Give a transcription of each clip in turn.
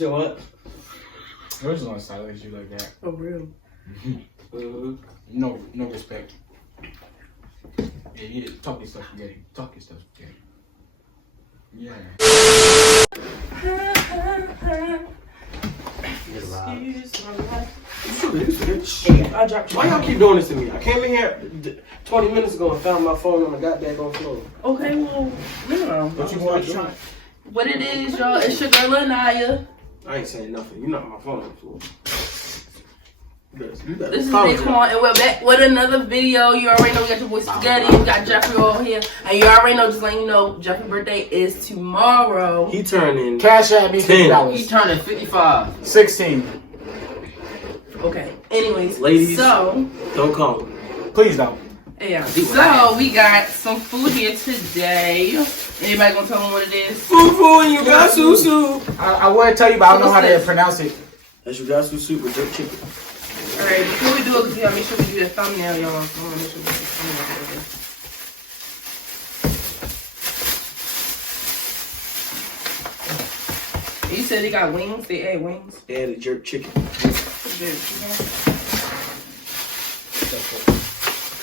said what? We're just gonna silence you like that. For real. No respect. Yeah, talk your stuff, Gay. Talk your stuff, Gay. Yeah. Why y'all keep doing this to me? I came in here 20 minutes ago and found my phone on the goddamn floor. Okay, well, you know. What you want to do? What it is, y'all, it's your girl Anyia. I ain't saying nothing. You knocked my phone on the floor. This is Bday Boy, and we're back with another video. You already know we got your boy Spaghetti, we got Jeffrey over here, and you already know, just letting you know, Jeffrey's birthday is tomorrow. He turning cash at me $50. He turning 55. 16. Okay. Anyways, ladies, so don't call him. Please don't. Yeah. So we got some food here today. Anybody gonna tell them what it is? FUFU EGUSI soup. I want to tell you, but I don't know how to pronounce it. That's EGUSI soup with jerk chicken. Alright, before we do it, we gotta make sure we do the thumbnail, y'all. I wanna make sure we do the thumbnail over. You said they got wings? They ate wings? They had a jerk chicken. Can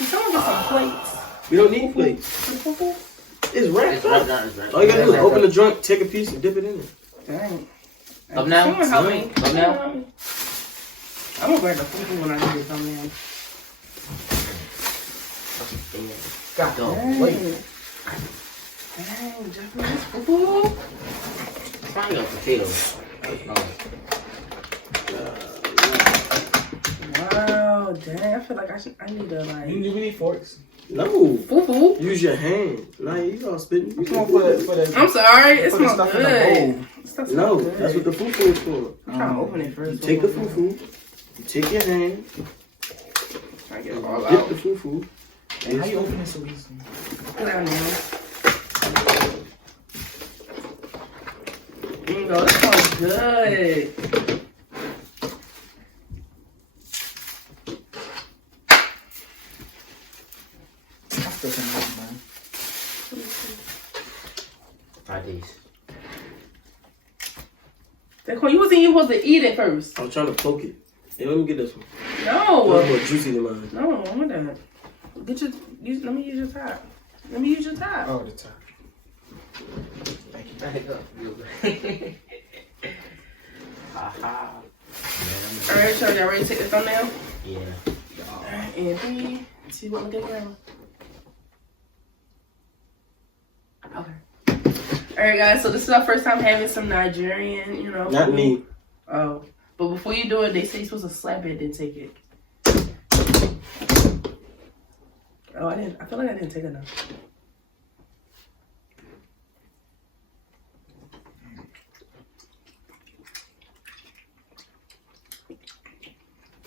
someone get some plates? We don't need plates. It's wrapped up. All you gotta do is open the joint, take a piece, and dip it in it. Dang. Thumbnail? Someone help me. Thumbnail? I'm gonna grab the food when I do the thumbnail. God, Dang. wait. Dang, Jeffrey, this food. Probably got potatoes. Wow, dang. I feel like I need to, like... We need forks. No. FUFU? Use your hand. Nah, you all spitting. You Come on, for the I'm sorry, it put the smells stuff in the good. bowl. No, that's what the FUFU is for. I'm trying to open it first. You take the FUFU. You take your hand. Try to get it all Dip out. the FUFU. Hey, how you open it so easy? Put it on there. There you go, that smells good. Man. 5 days. Quann, you wasn't even supposed to eat it first. I was trying to poke it. Hey, let me get this one. No. That's more juicy than mine. No, I want that. Let me use your top. Let me use your top. Oh, the top. Thank you. Haha. Alright, so y'all ready to take the thumbnail? Yeah. Alright, and 3, 2, 1, look at the camera. Okay. Alright guys, so this is our first time having some Nigerian, you know. Not me. Oh. But before you do it, they say you're supposed to slap it, then take it. Oh, I feel like I didn't take enough.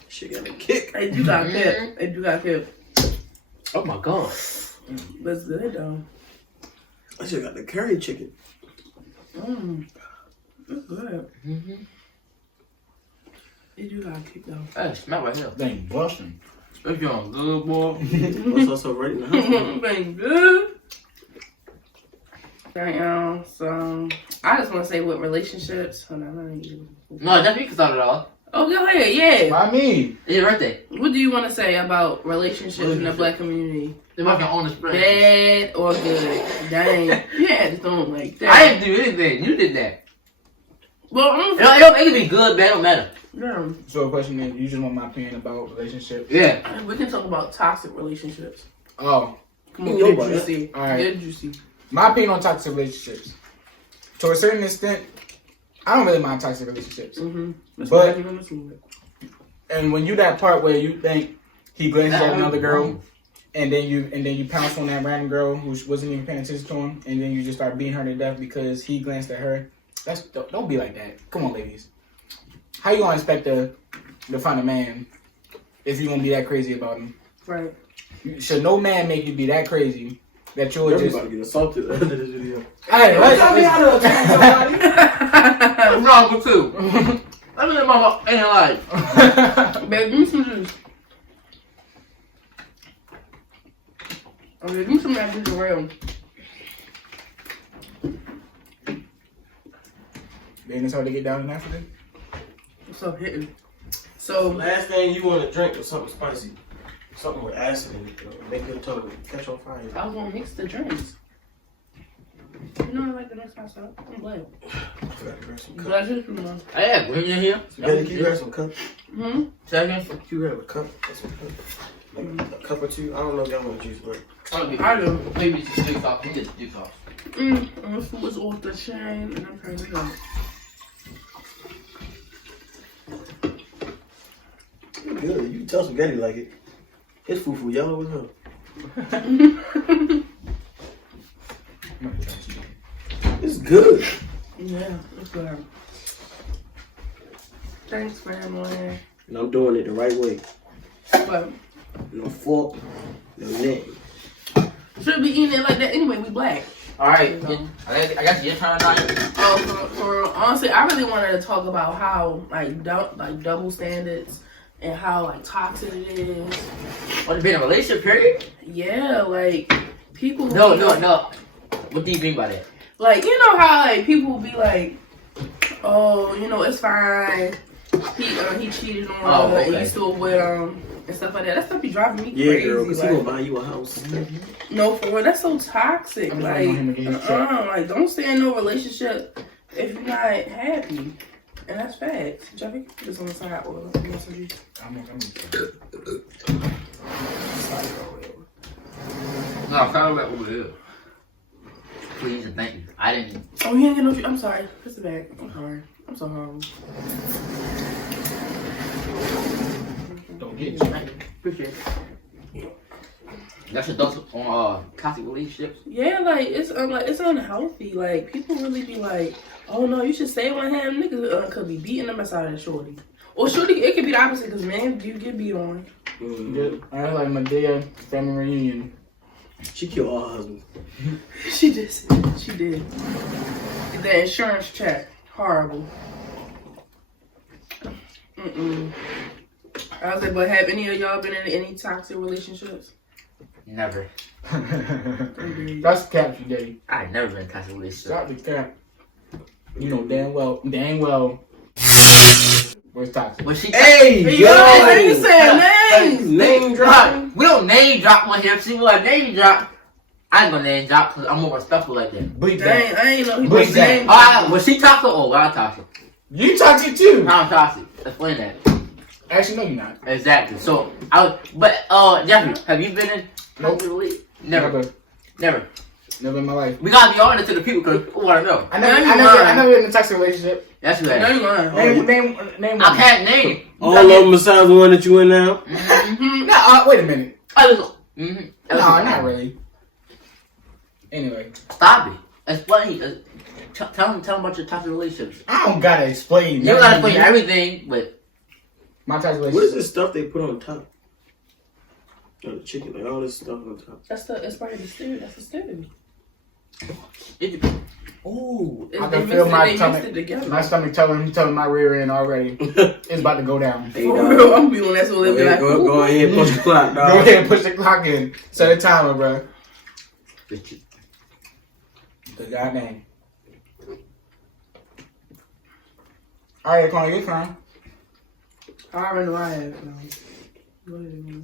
Shit got a kick. I do got pip. I do got pip. Oh my god. But it's good though. I should got the curry chicken. Mmm. It's good. It do got kick though. Hey, smell right here. Dang, busting. If you're on good, boy. What's also right in the house? Been good. Alright, so I just want to say with relationships. Hold on, No, that's you can start it off. Oh, go ahead, yeah. Why me? It's your birthday. What do you want to say about relationships in the black community? They're working on this brand. Bad or good? Dang. Yeah, just don't like that. I didn't do anything. You did that. Well, It can be good, bad, don't matter. yeah. So the question is, you just want my opinion about relationships? Yeah. We can talk about toxic relationships. Oh, Come on, Yo, get buddy. juicy. All right. Get juicy. my opinion on toxic relationships. To a certain extent, I don't really mind toxic relationships. But and when you that part where you think he glances at another girl, and then you pounce on that random girl who wasn't even paying attention to him, and then you just start beating her to death because he glanced at her. Don't be like that. Come on, ladies. How you gonna expect to find a man if you gonna be that crazy about him? Right. Should no man make you be that crazy that you'll just Everybody get assaulted after this video. Hey, Tell me how to attack somebody. What's wrong with you? Let me live my ain't life. Babe, give me some juice. Okay, give me some of that juice around. Then it's hard to get down in Africa. So hitting. So last thing you want to drink is something spicy. Something with acid in it. Make your tongue catch on fire. I was gonna mix the drinks. You know I like the next hot sauce. I'm glad. I forgot to grab some cups. Glad you know. Hey, yeah, bring it in here. Betty, can you grab some cups? Second. Can you grab a cup? Some cup? Like a cup or two? I don't know if y'all want juice, but I do. Maybe just stick off. You get the stick off. My food was off the chain and I'm trying to go. good. You can tell spaghetti like it. It's fufu yellow as hell. It's good. Yeah, it's good. Thanks, family. And I'm doing it the right way. But No fork, no neck. should be eating it like that anyway. We black. All right. I guess your turn now. For honestly, I really wanted to talk about how like double standards and how like toxic it is. Want to be in a relationship? Period. Yeah, like people. No. What do you mean by that? Like, you know how like people be like, oh, you know, it's fine. He cheated on her and you still with and stuff like that. That stuff be driving me crazy. Yeah, girl, because like, he gonna buy you a house. No, for real, that's so toxic. Like, don't stay in no relationship if you're not happy. And that's facts. Jeffy, put this on the side or message. No, I found that over there. Please and thank you. I didn't. Oh, you ain't get no. I'm sorry. Press it back. I'm sorry. I'm so horrible. Don't get you. Appreciate it. That's your thoughts on toxic relationships? Yeah, like it's unhealthy. Like people really be like, oh no, you should stay with him. Niggas could be beating the mess out of that shorty. Or shorty, it could be the opposite because man, you get beat on. I had like Bday family reunion. She killed all her husbands. She did. She did. The insurance check, horrible. I was like, but have any of y'all been in any toxic relationships? Never. That's cap, you daddy. I've never been in a toxic relationship. Stop the cap. You know dang well. Where's toxic? Was she? Hey, You ain't saying names. Name drop. We don't name drop one here. See what name drop? I ain't gonna name drop because I'm more respectful like that. Bleep Dang, that. I ain't know he Bleep was that. saying. Was she toxic or I'm toxic? You toxic too. I'm toxic. Explain that. Actually, no, you're not. Exactly. So Jeffrey, have you been in toxic relationship? Never. Never in my life. We gotta be honest to the people because people wanna know. I never been in a toxic relationship. That's No, right. you lying. Name one. I can't name. All of them besides the one that you in now? No, wait a minute. No, not really. Anyway. Stop it. Explain. Tell them about your toxic relationships. I don't gotta explain. You don't gotta explain everything, but my toxic relationship. What is this stuff they put on top? Oh, the chicken, like all this stuff on top. It's part of the stew. That's the stew. Ooh. I can feel my mixed it together. stomach. My stomach telling my rear end already. It's about to go down. Hey, For dog. real, I'm feeling that's what they be like. Go ahead and push the clock, dog. Go ahead and push the clock in. Set a timer, bro. The goddamn. Alright, Quann, your turn. I already know I have.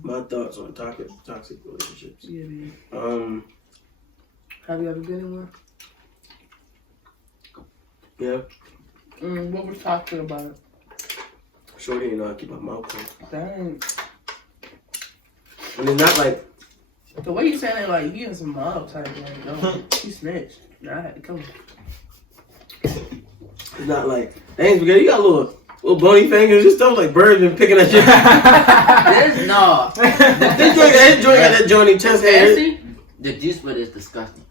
My thoughts on toxic relationships. Yeah, man. Have you ever been in one? Yeah. What was toxic about it? Shorty, I keep my mouth closed. Dang. And it's not like The way you saying it, like, you in some mob type, like, no, she snitched. Nah, I had to come. it's not like dang spaghetti. You got little bony fingers and stuff like birds been picking at you. This no. That joint got that joint in chest hair. Fancy? The juice with it is disgusting.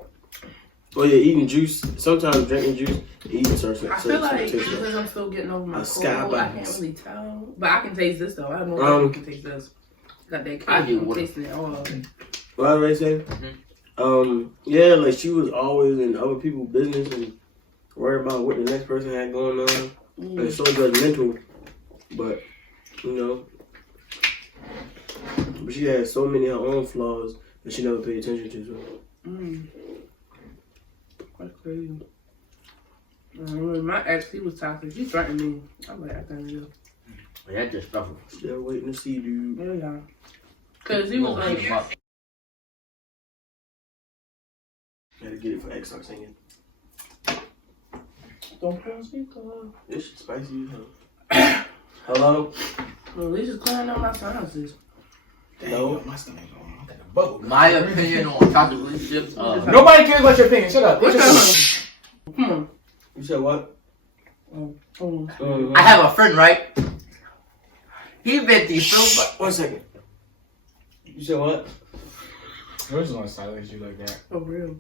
Oh yeah, eating juice. Sometimes drinking juice, eating certain. I feel like because I'm still getting over my cold, I can't really tell. But I can taste this though. I don't know if I can taste this. Got that cake. I'm tasting it all. What did I say? Yeah, like she was always in other people's business and worried about what the next person had going on. And it's so judgmental, but but she had so many of her own flaws that she never paid attention to. So. That's crazy. My ex, he was toxic. He threatened me. I'm like, I can't do. That's just stuff. Still waiting to see, dude. Yeah. Cause he was like, Gotta get it for X. Start singing. don't put on speaker. This shit spicy as hell. Hello? Well, at least it's clearing up my sinuses. No. My stomach going. I got a bubble. My opinion on toxic relationships. Nobody cares about your opinion. Shut up. What's that? Come on. You said what? I have a friend, right? He been through so much. 1 second. You said what? We're just gonna silence you like that. For real.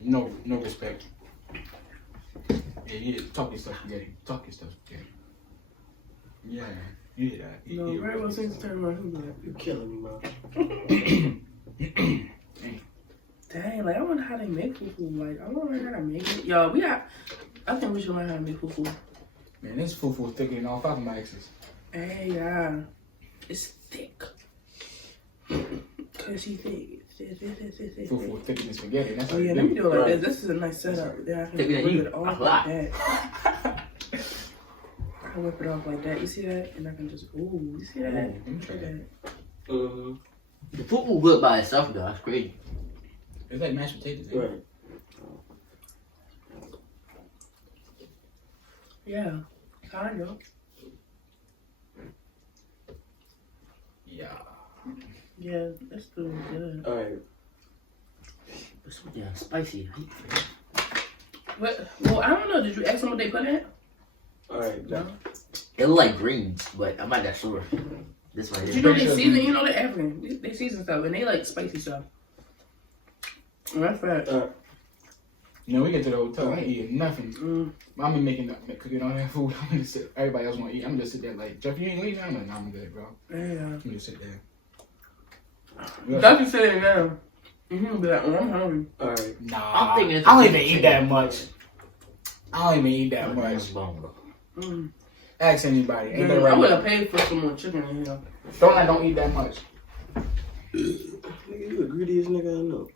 No respect. Yeah, talk your stuff, spaghetti. Talk your stuff, spaghetti. Yeah. No, right when things turn around, he'll be like, You're killing me, man. dang, like, I wonder how they make fufu. Like, I want to learn how to make it. Y'all, I think we should learn how to make fufu. Man, this fufu is thicker than all 5 of my exes. Hey, yeah. It's thick. Cause she thick. Fufu is thicker than spaghetti. That's Oh, how yeah, you let me do do it. it like this. This is a nice setup. Then I can Thicker than whip you. it off like that. I can whip it off like that. You see that? And I can just, ooh, you see that? Let me try that. The football good by itself, though. That's crazy. It's like mashed potatoes. Right. Yeah, kind of. Yeah, that's doing good. Alright. It's so damn spicy. But, well, I don't know. Did you ask them what they put in it? Alright. No. It look like greens, but I'm not that sure. This one But is. you know they season. You know they're African. They season stuff, and they like spicy stuff. And that's right. You know, we get to the hotel, I ain't eating nothing. I'm be making cooking all that food. I'm gonna sit. Everybody else want to eat. I'm gonna just sit there like, Jeff, you ain't leaving? I'm like, nah, I'm good, bro. Yeah. I'm gonna just sit there. Ducky said it now. Be like, oh, I'm hungry. Alright. Nah, I'm thinking it's I don't a even eat that much. I don't even eat that much. Ask anybody. Ain't that I right? would have paid for some more chicken in here. Don't eat that much. Nigga, you the greediest nigga I know.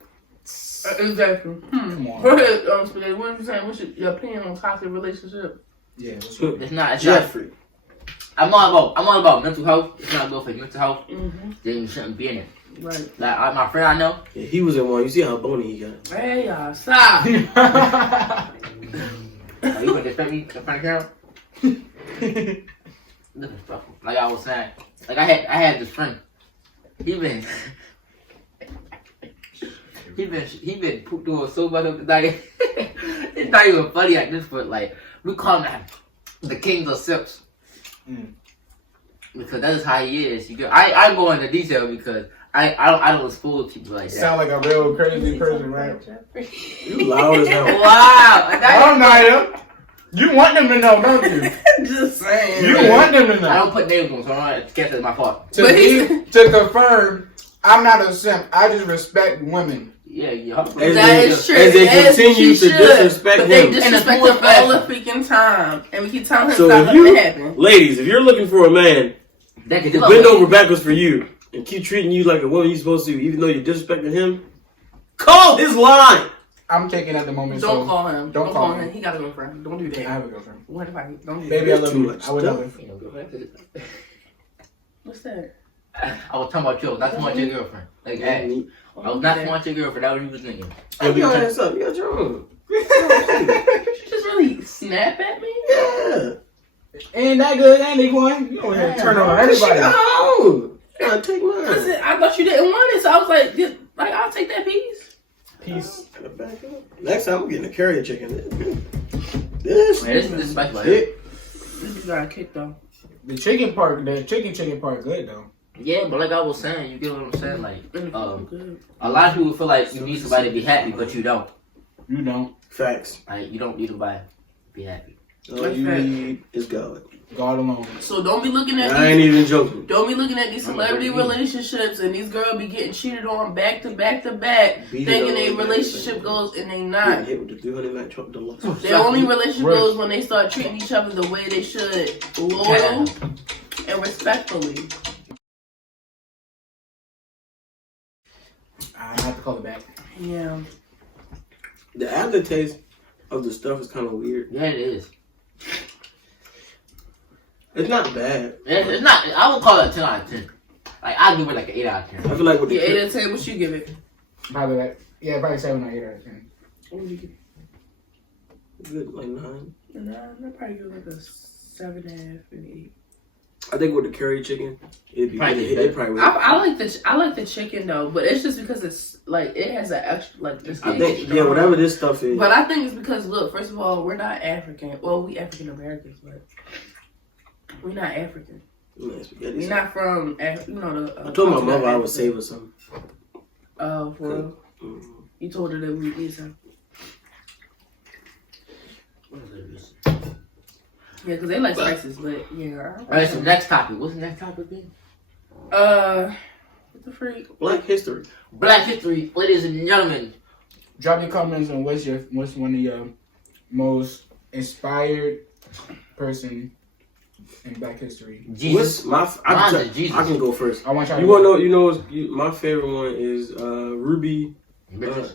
Exactly. Come on. Go ahead, Spaghetti. What are you saying? What's your opinion on toxic relationship? Yeah. It's not. Jeffrey. I'm all about mental health. It's not good for your mental health. Mm-hmm. Then you shouldn't be in it. Right. Like my friend I know. Yeah, he was in one. You see how bony he got. Hey, y'all, stop. You would expect me in front of camera? Like I was saying, like I had this friend. He been put through so much of the night. It's not even funny like this, but like we call him the kings of sips. Because that is how he is. I go into detail because I don't spoil people like that. Sound like a real crazy person, right? You loud as hell. Wow. Oh, Naya. You want them to know, don't you? Just saying. You want them to know. I don't put names on, so I don't guess it's my fault. To confirm, I'm not a simp. I just respect women. Yeah. As That is true. As they As continue he to should, disrespect but they him. disrespect him all the freaking time, and we keep telling him So stop if letting you, it happen. ladies, if you're looking for a man That to bend over backwards for you and keep treating you like a woman you're supposed to, even though you're disrespecting him, call his line. I'm taking at the moment. Don't so call him. Don't call him. He got a girlfriend. Don't do I that. have a girlfriend. What if I don't do Baby, that? I love Too you. much I would stuff. love What's that? I was talking about you. Not so much your girlfriend. Like, hey, I was not so much your girlfriend. That's what you was thinking. Hey, you got ass up. You got your own. You just really snap at me? Yeah. Ain't that good, Andy Quann? You over here turn on everybody. Oh, gotta take mine. Listen, I thought you didn't want it, so I was like, I'll take that piece. Peace. Gotta back up. Next time I'm getting a carrier chicken. This Man, this is spicy. it. This got kicked though. The chicken part good though. Yeah, but like I was saying, you get what I'm saying? Like, Good. a lot of people feel like you need somebody to be happy, but you don't. You don't. Facts. Like, you don't need somebody to be happy. All you need is God. God alone. So don't be looking at I ain't even joking. Don't be looking at these celebrity relationships and these girls be getting cheated on back to back to back, thinking their relationship goes and they not. Yeah, hit with the 300 Mac truck deluxe. Their only relationship goes when they start treating each other the way they should, loyal and respectfully. I have to call it back. Yeah. The aftertaste of the stuff is kind of weird. Yeah, it is. It's not bad. It's not. I would call it a 10 out of 10. Like I give it like an 8 out of 10. I feel like with the 8 out of 10. What you give it? Probably like probably 7 or 8 out of 10. What would you give? Good, like 9. Nah, I'd probably give like a 7.5 and 8. I think with the curry chicken, it'd be it probably. I like the chicken though, but it's just because it's like it has an extra like this. I think whatever this stuff is. But I think it's because look, first of all, we're not African. Well, we African Americans, but we're not African. We're not from Africa. You know the. I told my mother I would save her some. Oh, for real? You told her that we would eat some. Yeah, because they like spices, but yeah. Alright, so next topic. What's the next topic again? What the freak? Black history. Black history, ladies and gentlemen. Drop your comments on what's one of your most inspired person in Black history. Jesus. I can go first. I want y'all. You want to know? My favorite one is Ruby Bridges,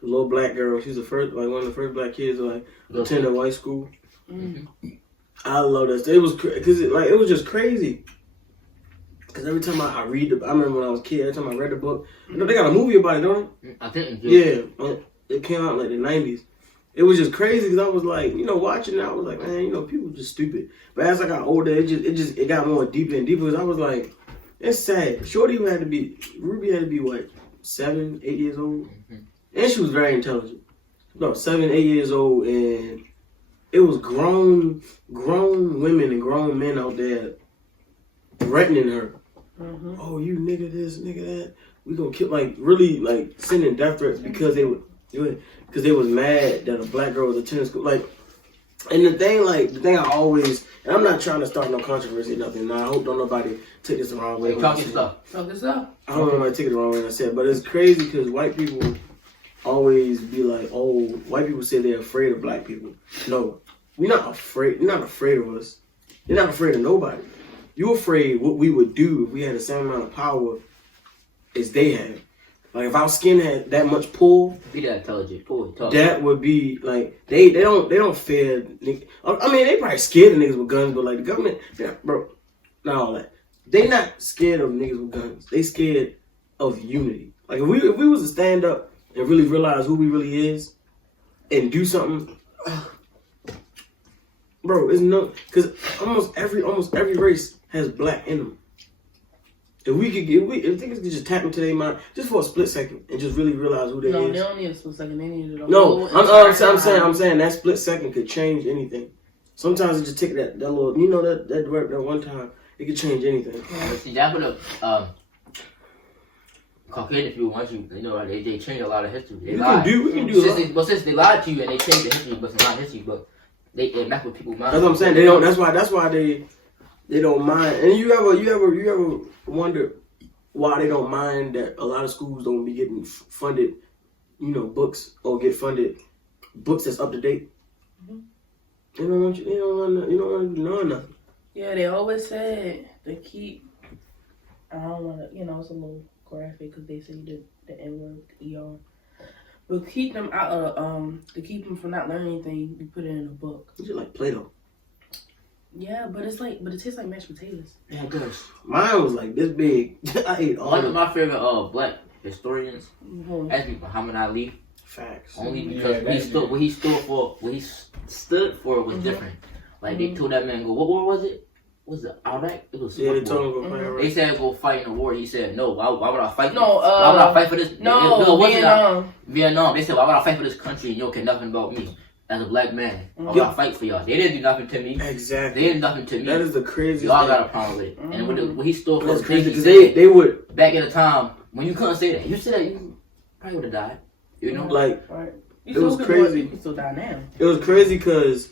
the little black girl. She's the first, like one of the first black kids to like attend a white school. Mm-hmm. I love that. It was because it was just crazy. Because every time I read I remember when I was a kid. Every time I read the book, you know, they got a movie about it, don't they? I think. Yeah, it came out in like the '90s. It was just crazy because I was like, you know, watching it, I was like, man, you know, people are just stupid. But as I got older, it got more deeper and deeper. Because I was like, it's sad. Ruby had to be what, 7, 8 years old, and she was very intelligent. No, 7, 8 years old, and it was grown women and grown men out there threatening her. Mm-hmm. Oh, you nigga this, nigga that. We gonna kill, like really like sending death threats because they was mad that a black girl was attending school. Like, and the thing I always, and I'm not trying to start no controversy or nothing. And I hope don't nobody take this the wrong way. Talk your stuff. I don't want nobody take it the wrong way when I said, but it's crazy because white people always be like, oh, white people say they're afraid of black people. No, we're not afraid. You're not afraid of us. You're not afraid of nobody. You're afraid what we would do if we had the same amount of power as they have. Like if our skin had that much pull, be that intelligent, that would be like they don't fear. I mean, they probably scared of niggas with guns, but like the government, bro, not all that. They not scared of niggas with guns. They scared of unity. Like if we was to stand up and really realize who we really is and do something, bro, it's no, because almost every race has black in them. If niggas could just tap into their mind just for a split second and just really realize who they is. No, they don't need a split second. They need it. No, I'm saying that split second could change anything. Sometimes it just take that little, you know, that one time it could change anything. Yeah. See, that would have Caucasian people want you know, they change a lot of history. We can do. Since they lied to you and they changed the history, but it's not history, but they mess with people's minds. That's what I'm saying. They don't. That's why they don't mind. And you ever wonder why they don't mind that a lot of schools don't be getting funded, you know, books or get funded books that's up to date? Mm-hmm. They don't want you. They don't want to know nothing. Yeah, they always said they keep. I don't want to. You know, it's a little graphic because they say the N word, the ER. But keep them out of to keep them from not learning anything. You put it in a book. It's just like Play-Doh. Yeah, but it tastes like mashed potatoes. Yeah, it does. Mine was like this big. I ate all One of my favorite black historians, actually Muhammad Ali. Facts. Only because what he stood for was different. Like they told that man, go, what war was it? Was it Iraq? It was. Yeah, they told him go fight Iraq. They said go fight in the war. He said no. Why would I fight? No. Why would I fight for this? No, Vietnam. Vietnam. They said why would I fight for this country and you don't care nothing about me? As a black man, why would I fight for y'all? They didn't do nothing to me. Exactly. They did nothing to me. That is the craziest. Y'all got a problem with it. And what he stole for that's crazy because they would back at the time when you couldn't say that. You said that you probably would have died. You know, like right. It was crazy. You can still die now. It was crazy because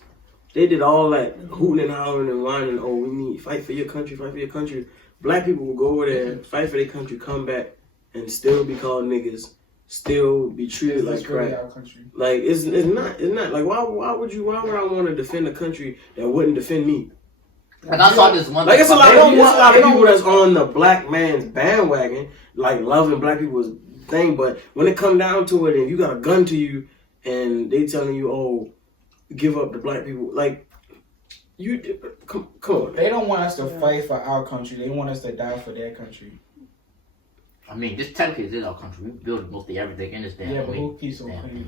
they did all that hooting and hollering and whining. Oh, we need fight for your country, fight for your country. Black people will go over there, fight for their country, come back, and still be called niggas. Still be treated like crap. Like it's not like why would I want to defend a country that wouldn't defend me? Like I saw this one. Like it's a lot of people that's on the black man's bandwagon, like loving black people's thing. But when it come down to it, and you got a gun to you, and they telling you, oh, give up the black people. Like, you come on. They don't want us to fight for our country. They want us to die for their country. I mean, this technically is our country. We build mostly everything in this damn. Yeah, but who keeps so crazy?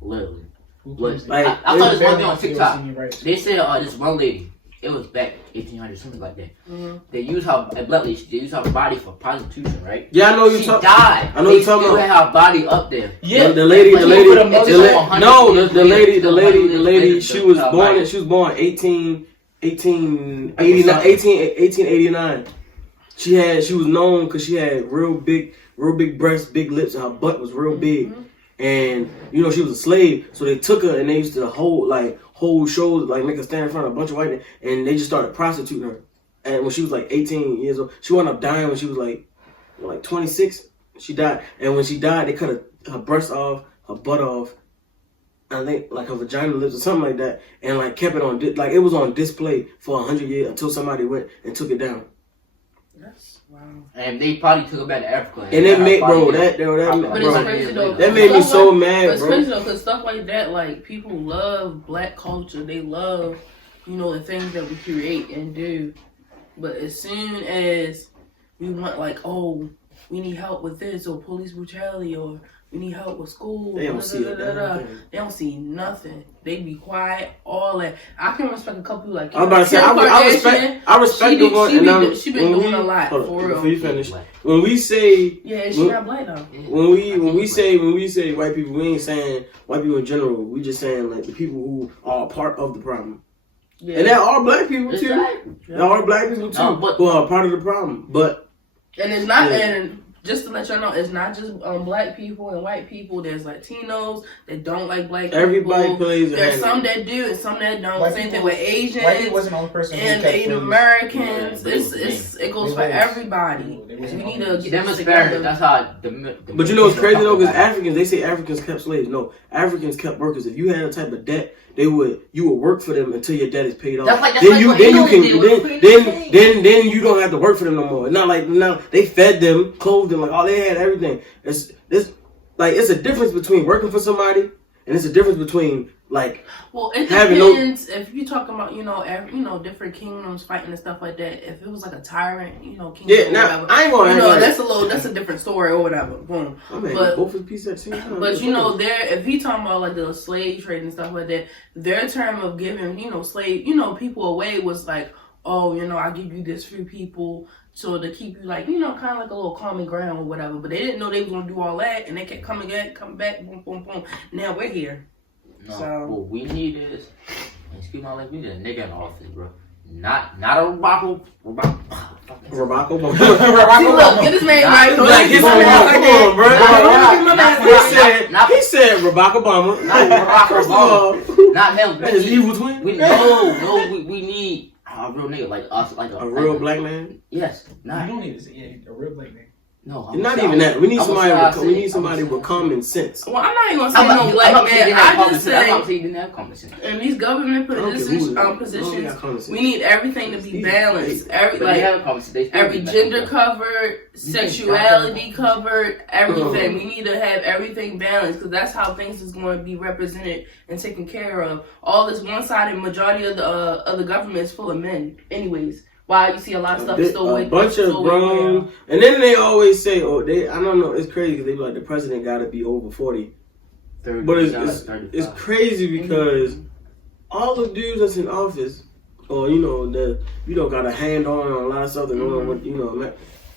Literally. Like, I saw this one thing on TikTok. Right. They said this one lady, it was back 1800, something like that. They used her, bluntly, they used her body for prostitution, right? Yeah, I know you She talking. died. I know you talking about. They had her body up there. Yeah, the lady. She was the born. She was born 1889. She was known because she had real big breasts, big lips, and her butt was real big. And you know she was a slave, so they took her and they used to hold shows, like make her stand in front of a bunch of white men, and they just started prostituting her. And when she was like 18 years old, she wound up dying when she was like 26. She died, and when she died, they cut her breast off, her butt off, I think like her vagina lips or something like that, and like kept it on like it was on display for 100 years until somebody went and took it down. That's wow. And they probably took it back to Africa. And it made But it's crazy though. That made me so mad, It's bro. crazy though, because stuff like that, like people love black culture. They love, the things that we create and do. But as soon as we want, like, oh, we need help with this, or police brutality, or we need help with school, they don't see it. They don't see nothing. They be quiet, all that. I can respect a couple like. I'm about to say, I respect the one, and she been doing a lot for real. Before you finish, when we say, she not black though. When we say white people, we ain't saying white people in general. We just saying like the people who are part of the problem. Yeah. And there are black people too. Exactly. There are black people too who are part of the problem. But it's not. And just to let y'all know, it's not just black people and white people. There's Latinos that don't like black people. Everybody plays. There's some that do and some that don't. Same thing with Asians. White people wasn't the only person and Native Americans. It goes for everybody. We need to get them together. That's how. But you know what's crazy though? Because Africans, they say Africans kept slaves. No, Africans kept workers. If you had a type of debt, you would work for them until your debt is paid off. Then you don't have to work for them no more. Not like now they fed them, clothed them, like they had everything. It's a difference between working for somebody and it's a difference between like. Well, it depends if you're talking about different kingdoms fighting and stuff like that. If it was like a tyrant, kingdom. Yeah, now I ain't gonna. That's a different story or whatever. Boom. But both of the pieces at the same time. But if you talking about like the slave trade and stuff like that, their term of giving slave people away was like, oh, I give you this few people. So to keep you like, kind of like a little common ground or whatever. But they didn't know they was going to do all that. And they kept coming back, boom, boom, boom. Now we're here. No, so. What we need is, excuse my language, we need a nigga in the office, bro. Not a Robacco. Robacco? Look, get his name right. Like his name, come on, bro. He said Barack Obama. Not Barack Obama. Not him. That is evil twin? We need a real nigga like us, like a real black man. Yes, you don't need a real black man. No, not even that. We need somebody with common sense. Well, I'm not even gonna say no black man. I just say in these government positions, we need everything to be balanced. Every gender covered, sexuality covered, everything. We need to have everything balanced because that's how things is going to be represented and taken care of. All this one-sided majority of the government is full of men, anyways. Why you see a lot of stuff still a bunch of grown, and then they always say, I don't know, it's crazy because they be like the president got to be over 40, 30, but it's crazy because all the dudes that's in office, or got a hand on a lot of stuff that going on,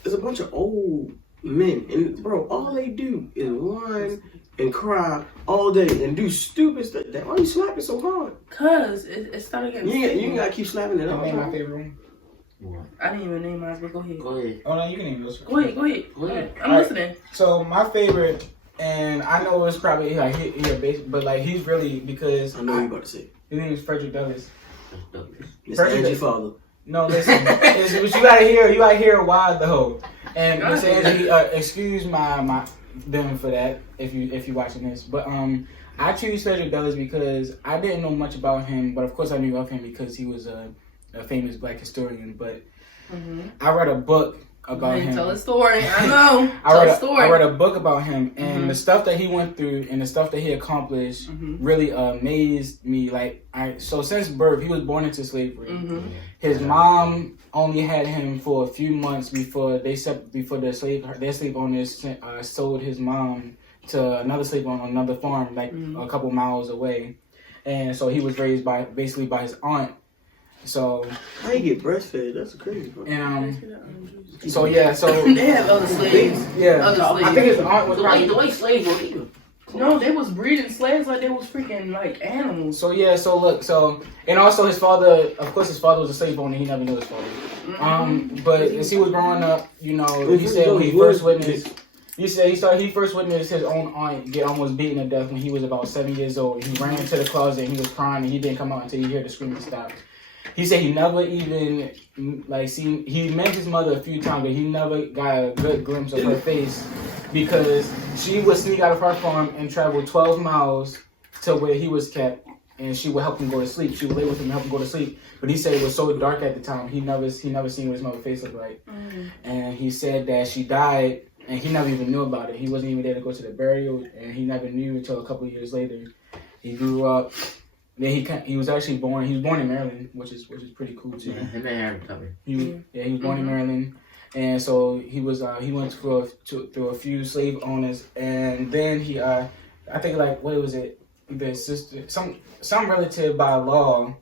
it's a bunch of old men, and bro, all they do is whine and cry all day and do stupid stuff. Why are you slapping so hard? Cause it started getting. You ain't gotta keep slapping it. That's my favorite room. I didn't even name mine, but go ahead. Oh no, you can name yours. Go ahead. I'm listening. So my favorite, and I know it's probably like basic, but like he's really because I know what you about to say. His name is Frederick Douglass. It's Angie's father. No, listen. But you gotta hear why though. And Miss Angie, excuse my them for that if you watching this, but I choose Frederick Douglass because I didn't know much about him, but of course I knew of him because he was a famous black historian. But I read a book about him. Tell a story. I know. I read a book about him, and the stuff that he went through and the stuff that he accomplished really amazed me. So since birth, he was born into slavery. His mom only had him for a few months before their slave owners sold his mom to another slave owner on another farm, a couple miles away. And so he was raised by his aunt. So how you get breastfed? That's crazy. And so they have other slaves. I think his aunt was the way slaves were legal. No, they was breeding slaves like they was freaking like animals. And also his father, of course, his father was a slave owner. He never knew his father. But as he was growing up, he said when he first witnessed. He first witnessed his own aunt get almost beaten to death when he was about 7 years old. He ran into the closet and he was crying and he didn't come out until he heard the screaming stop. He said he never even he met his mother a few times, but he never got a good glimpse of her face because she would sneak out of her farm and travel 12 miles to where he was kept, and she would help him go to sleep. She would lay with him and help him go to sleep. But he said it was so dark at the time, he never seen what his mother's face looked like. And he said that she died, and he never even knew about it. He wasn't even there to go to the burial, and he never knew until a couple of years later. He grew up. Then he was actually born. He was born in Maryland, which is pretty cool too. He was born in Maryland, and so he went through a few slave owners, and then he I think what was it? The sister, some relative by law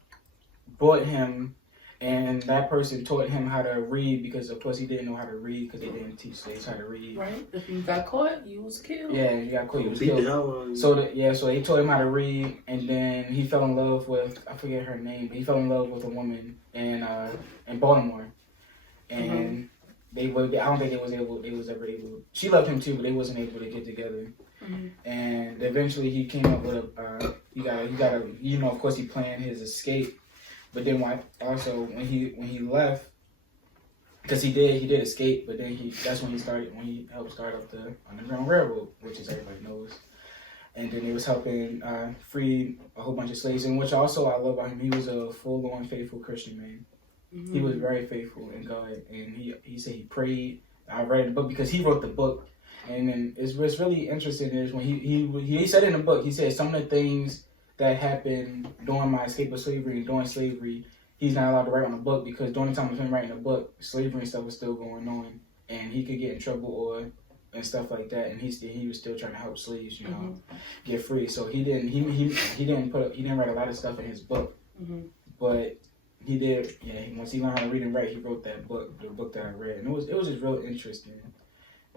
bought him, and that person taught him how to read because of course he didn't know how to read because they didn't teach slaves how to read. Right. If you got caught, you was killed. Yeah, you got caught, you was killed. So they taught him how to read, and then he fell in love with, I forget her name, but he fell in love with a woman in Baltimore, and I don't think they was ever able. She loved him too, but they wasn't able to get together. And eventually he came up with of course he planned his escape. But then when he left, because he did escape, but then that's when he helped start up the Underground Railroad, which is everybody knows. And then he was helping free a whole bunch of slaves, and which also I love about him, he was a full-on faithful Christian man. He was very faithful in God, and he said he prayed. I read the book because he wrote the book, and then what's really interesting is when he said in the book, he said some of the things that happened during my escape of slavery and during slavery, he's not allowed to write on a book because during the time of him writing a book, slavery and stuff was still going on, and he could get in trouble and stuff like that, and he was still trying to help slaves, get free. So he didn't write a lot of stuff in his book, but he did. Yeah, once he learned how to read and write, he wrote that book, the book that I read, and it was just real interesting.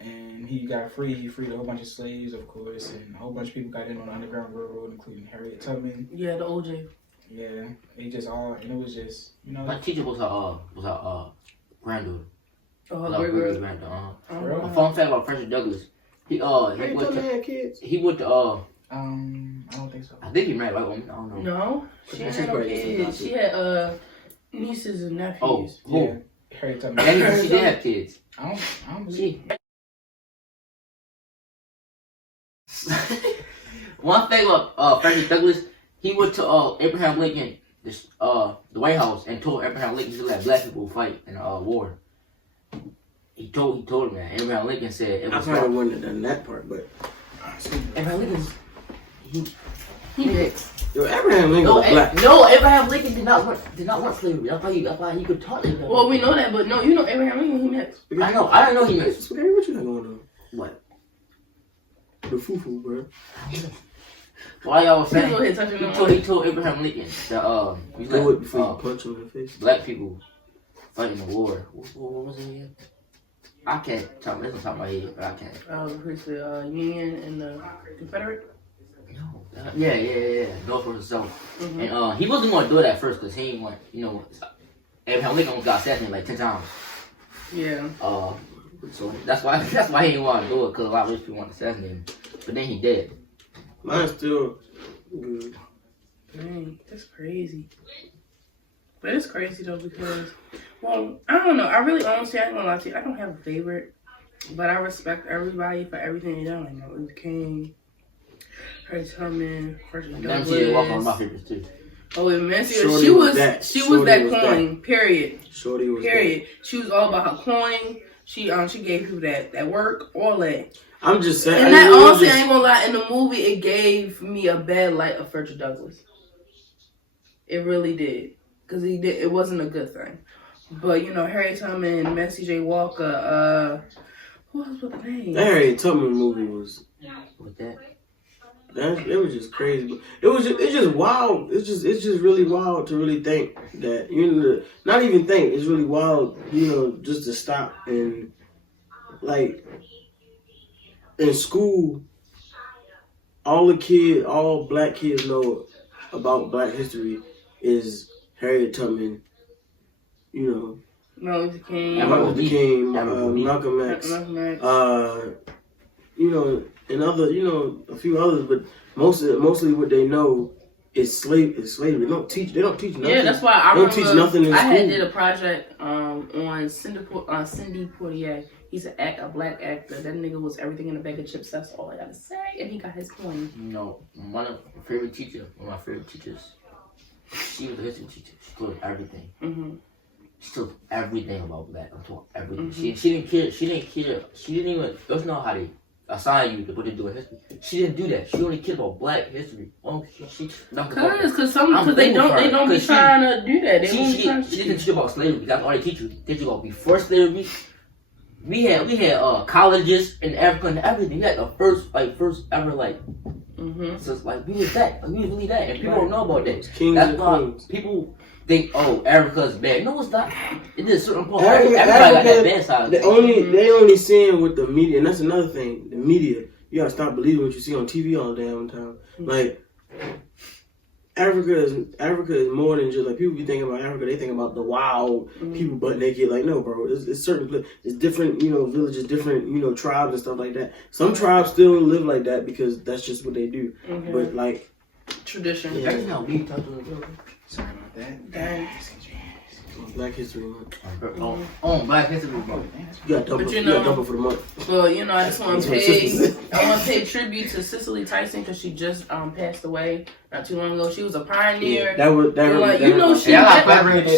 And he got free. He freed a whole bunch of slaves, of course, and a whole bunch of people got in on the Underground Railroad, including Harriet Tubman. Yeah, the OJ. Yeah, they just all, and it was just, My teacher was her granddaughter. Oh, her great granddaughter. A fun fact about Frederick Douglass. He had kids. He went to I don't think so. I think he married a white woman. I don't know. No, she had no kids. She had nieces and nephews. Oh, cool. Yeah. Harriet Tubman. She did have kids. I don't believe. One thing about Frederick Douglass, he went to Abraham Lincoln, the White House, and told Abraham Lincoln to let black people fight in a war. He told him that. Abraham Lincoln said it was. I probably wouldn't have done that part, but Abraham Lincoln, he did. Yo, Abraham Lincoln was black. No, Abraham Lincoln did not want slavery. That's why he could talk to them. Well, we know that, but no, Abraham Lincoln, he mixed. I know. I didn't know he mixed. Spaghetti, what you got going on? What? The FUFU, bro. Why y'all was saying? He told Abraham Lincoln that you do it before you punch him in the face. Black people fighting the war. What was it again? I can't talk. That's on top of my head, but I can't. The Union and the Confederate. No. Yeah. North versus South. And he wasn't going to do it at first because he didn't want. Abraham Lincoln almost got assassinated like 10 times. Yeah. So that's why he didn't want to do it because a lot of rich people want to assassinate him. But then he did. Mine's still good. Dang, that's crazy. But it's crazy though because, well, I don't know. I really honestly, I ain't gonna lie to you. I don't have a favorite, but I respect everybody for everything they done. Like Martin Luther King, Harriet Tubman, Frederick Douglass. MCA walking on my favorites too. Oh, and Mancia, she was that coin. Period. Shorty was period. She was all about her coin. She gave people that work, all that. I'm just saying. And that honestly, I ain't gonna lie. In the movie, it gave me a bad light of Frederick Douglass. It really did, because it wasn't a good thing. But you know, Harriet Tubman, Massey J. Walker, who else with the name? That Harriet Tubman movie was. With that. It was just crazy. But it's just wild. It's just really wild to really think that, you know, not even think. It's really wild, you know, just to stop and like in school, all black kids know about Black history is Harriet Tubman, you know, Martin Luther King, Malcolm X, you know, and other, you know, a few others, but mostly what they know is slavery. They don't teach nothing. Yeah, that's why I don't teach nothing in I school. had did a project on Cindy Poitier. He's a black actor. That nigga was everything in a bag of chips. That's all I gotta say. And he got his coin. You know, one of my favorite teachers, she was a history teacher. She taught everything. Mm-hmm. She taught everything about Black. I'm talking everything. Mm-hmm. She didn't care. She didn't even. That's not how they assign you to what to do in history. She didn't do that. She only cared about Black history. Because they don't be trying to do that. She didn't teach about slavery. That's all they teach you. They teach you about before slavery. We had colleges in Africa and everything. We had the first ever Mm-hmm. So it's like we was that. We was really that, and people don't know about that. That's why people think, Africa's bad. No, it's not. It is certain parts. Everybody got that bad side. They only seeing with the media, and that's another thing. The media, you gotta stop believing what you see on TV all the damn time. Like Africa is more than just like people be thinking about Africa. They think about the wild people butt naked. Like no, bro, it's certain. It's different, you know, villages, different, you know, tribes and stuff like that. Some tribes still live like that because that's just what they do. Mm-hmm. But like tradition. Yeah. That's how we talk to the girl. Sorry about that. Dang. Black History Month. Black History Month. You got double for the month. Well, you know, I just want to pay tribute to Cicely Tyson because she just passed away not too long ago. She was a pioneer. Yeah,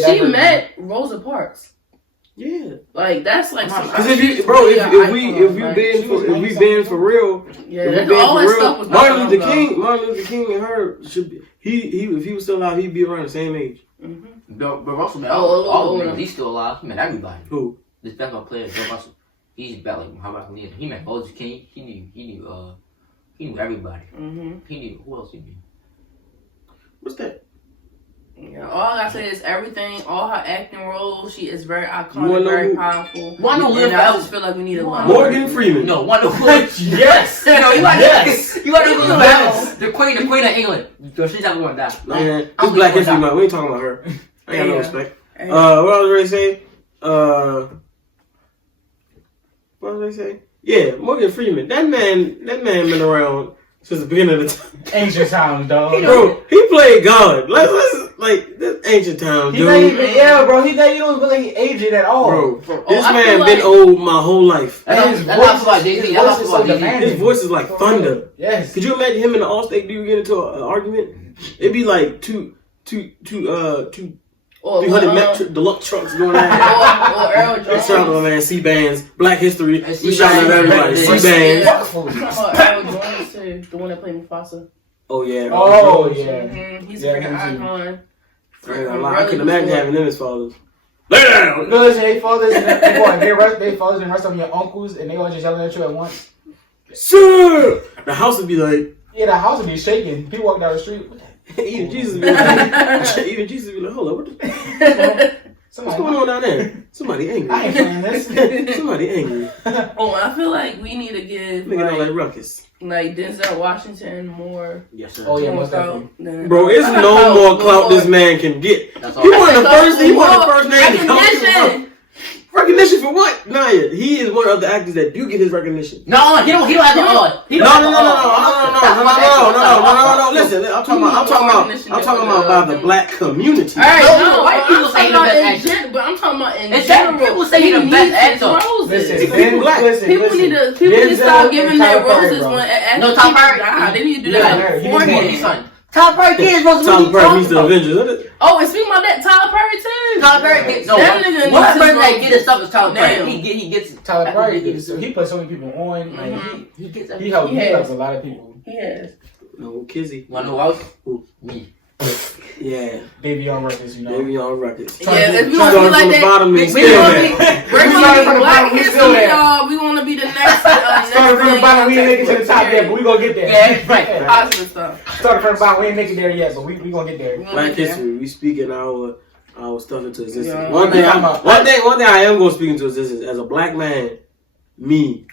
she met Rosa Parks. Yeah, like that's like because if we been for real, Martin Luther King and her should be, if he was still alive, he'd be around the same age. Mm-hmm. But Russell met all of them. He's still alive. He met everybody. Who? This basketball player, Bill Russell. He's about like Muhammad Ali. He met Moses King. He knew everybody. Mm-hmm. He knew who else he knew. What's that? Yeah, all I say is everything, all her acting roles, she is very iconic, very powerful. I just feel like we need a one. Morgan Freeman. No, one of yes. You want to go balance. The queen of England. So she's never going to die. Man, it's Black History Month. We ain't talking about her. I got no respect. What I was ready to say? Yeah, Morgan Freeman. That man been around since the beginning of the time. Ancient times, dog. Bro, he played God. Like this ancient time, dude. Bro. He don't even like he aged at all. Bro, this man been old my whole life. His voice is like thunder. Yes. Could you imagine him and the Allstate dude get into an argument? It'd be like two 300 deluxe trucks going at it. Or Earl Jones. Shout out, man. C-Bands. Black History. We shout out everybody. C-Bands. Earl Jones too. The one that played Mufasa. Oh, yeah. Mm-hmm. He's a freaking icon. I couldn't imagine having them as fathers. Lay down! No, listen, they fathers and the rest of your uncles, and they all just yelling at you at once. Sir! The house would be like... Yeah, the house would be shaking. People walk down the street. Even Jesus would be like, hold up, what's going on down there? Somebody angry. I ain't playing this. Somebody angry. I feel like we need to give making out like ruckus. Like Denzel Washington more. Yes, sir. Oh yeah, most definitely. Bro, it's no more clout this man can get. He won the first name to come to recognition for what? Naya, he is one of the actors that do get his recognition. No, he don't have the No. Listen, I'm talking about by the black community. White people say he's the best actor. But I'm talking about in general. People say he's the best actor. People need to stop giving their roses when actors die. They need to do that. Tyler Perry kid is supposed to Tyler be Perry meets the Avengers. Oh, and speaking about that, Tyler Perry too. Tyler Perry gets so That nigga one needs person to that go- get his stuff is Tyler Perry. Damn. He gets Tyler Perry, gets he put so many people on. Like, he gets he helps Yes. a lot of people. Yes. No, Kizzy. Wanna know who else? Who? Me. Yeah, Baby on records, you know. maybe on records. Yeah, if we Starting want to be from like the that, bottom we and want still to there. be, we're We going started to from be the Black bottom, we still History, there. y'all. We want to be the next. Started from the bottom, we ain't make it to the top yet, but we gonna get there. Yeah, right. Positive stuff. Started from the bottom, we ain't make it there yet, but we gonna get there. We wanna Black be there. history. We speaking our stuff into existence. Yeah. One thing I am gonna speak into existence as a black man. Me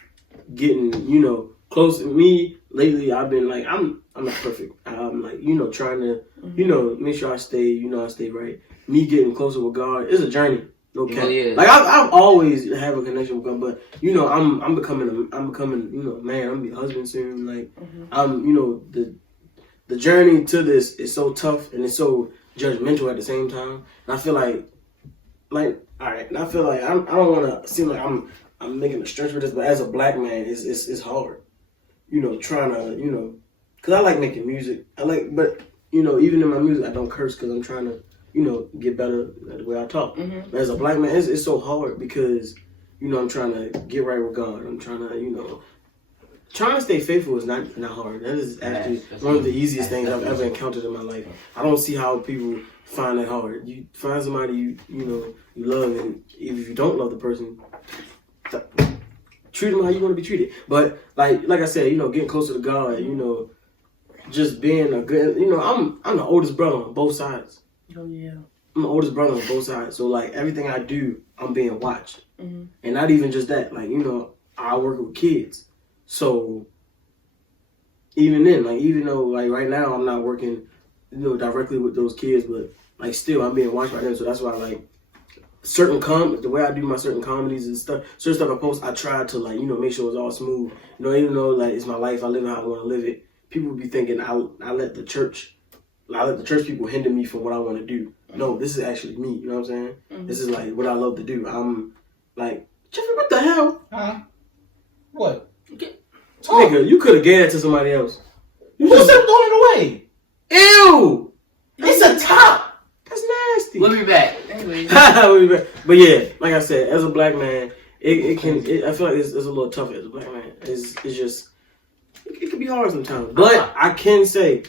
getting close to me lately. I've been like I'm not perfect. I'm like trying to make sure I stay right. Me getting closer with God is a journey. No cap. Really is. Like I've always have a connection with God, but I'm becoming man. I'm gonna be a husband soon. Like the journey to this is so tough and it's so judgmental at the same time. And I feel like all right. And I feel like I don't want to seem like I'm making a stretch for this, but as a black man, it's hard. Trying to because I like making music. But even in my music, I don't curse because I'm trying to get better at the way I talk. Mm-hmm. But as a black man, it's so hard because I'm trying to get right with God. I'm trying to trying to stay faithful is not hard. That is actually one of the easiest things I've ever encountered in my life. I don't see how people find that hard. You find somebody you love, and if you don't love the person, treat them how you want to be treated. But like I said, getting closer to God, just being a good, I'm the oldest brother on both sides. Oh yeah. I'm the oldest brother on both sides, so like everything I do, I'm being watched, Mm-hmm. and not even just that. Like I work with kids, so even then, like even though like right now I'm not working, directly with those kids, but like still I'm being watched by them. So that's why like the way I do my certain comedies and stuff, certain stuff I post, I try to like make sure it's all smooth. Even though like it's my life, I live it how I want to live it. People be thinking I let the church people hinder me from what I want to do. No, this is actually me. You know what I'm saying? Mm-hmm. This is like what I love to do. I'm like, Jeffrey, what the hell? Huh? What? Nigga, you could have gave that to somebody else. Who's throwing it away? Ew! It's a top. That's nasty. We'll be back. Anyway. But yeah, like I said, as a black man, it can. I feel like it's a little tough as a black man. It's just it can be hard sometimes. But I can say,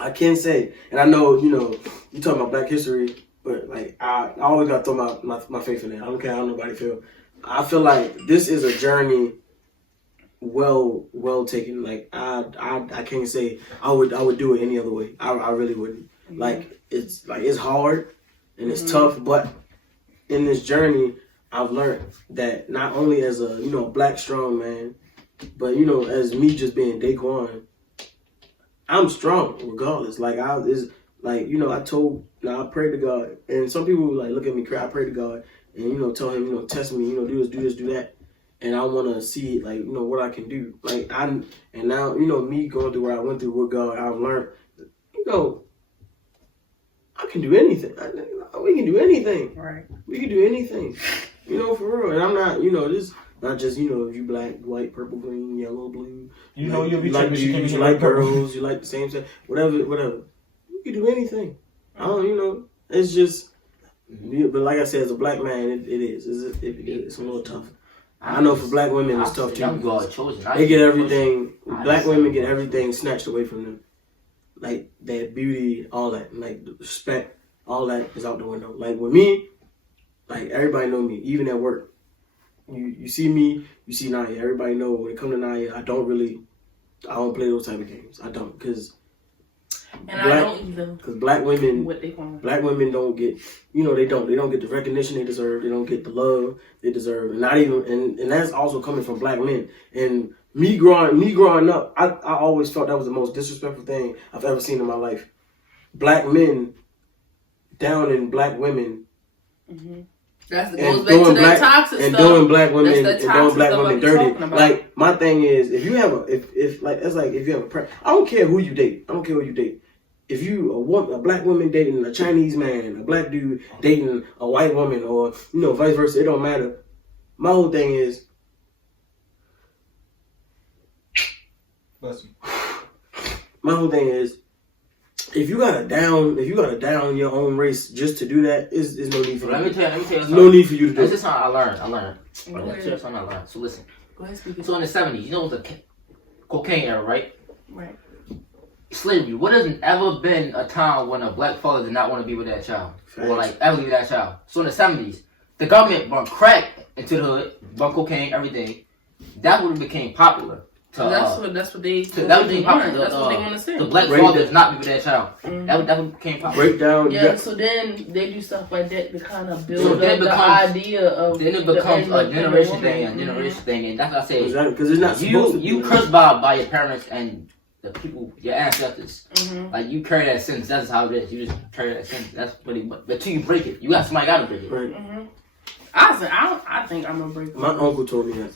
and I know you talking about Black history, but like I always got to throw my faith in it. I don't care how nobody feel. I feel like this is a journey well taken. Like I can't say I would do it any other way. I really wouldn't. Mm-hmm. Like it's hard and it's tough, but in this journey I've learned that not only as a black strong man, but as me just being Quann, I'm strong regardless. Like I pray to God, and some people like look at me cry. I pray to God and tell him test me, do this, do that. And I want to see, like, what I can do. Like, and now, me going through what I went through with God, I've learned, I can do anything. We can do anything. Right. We can do anything. For real. And I'm not, this not just, you black, white, purple, green, yellow, blue. You'll be like tripping. dudes, you like girls, you like the same sex, whatever. You can do anything. I don't, it's just, but like I said, as a black man, it's a little tough. I know for black women it's tough too. They get everything. Black women get everything snatched away from them, like their beauty, all that, like the respect, all that is out the window. Like with me, like everybody know me, even at work. You see me, you see Naya. Everybody know when it comes to Naya, I don't play those type of games. I don't, because black women don't get, they don't get the recognition they deserve. They don't get the love they deserve, and not even, and that's also coming from black men. And me growing up, I always felt that was the most disrespectful thing I've ever seen in my life. Black men downing black women. Mm-hmm. That goes back to that toxic and stuff. Doing black women and doing black women dirty. Like my thing is, if you have if you have a I don't care who you date. If you a black woman dating a Chinese man, a black dude dating a white woman, or vice versa, it don't matter. My whole thing is, if you gotta down your own race just to do that, is no need for Let me tell you something. No need for you to do This it. is something I learned. Go Let me tell you ahead. something I learned. So listen. Go ahead, speak it. So in the 70s, you know it was the cocaine era, right? Right. Slavery. What hasn't ever been a time when a black father did not want to be with that child? Or like ever leave that child. So in the 70s, the government brought crack into the hood, brought cocaine, everything. That would have became popular. That's what they That's what want. they That's what they want to say. The black father does not be with that child. That would became popular. Breakdown. Yeah, so then they do stuff like that to kind of build So up then the idea of. Then it becomes a generation thing, and that's what I say. Exactly, because it's not supposed to be. You cursed by your parents and the people, your ancestors. Mm-hmm. Like you carry that sentence. That's how it is. You just carry that sentence. That's pretty much. But till you break it, somebody got to break it. Right. Mm-hmm. I think I'm gonna break it. My uncle told me that.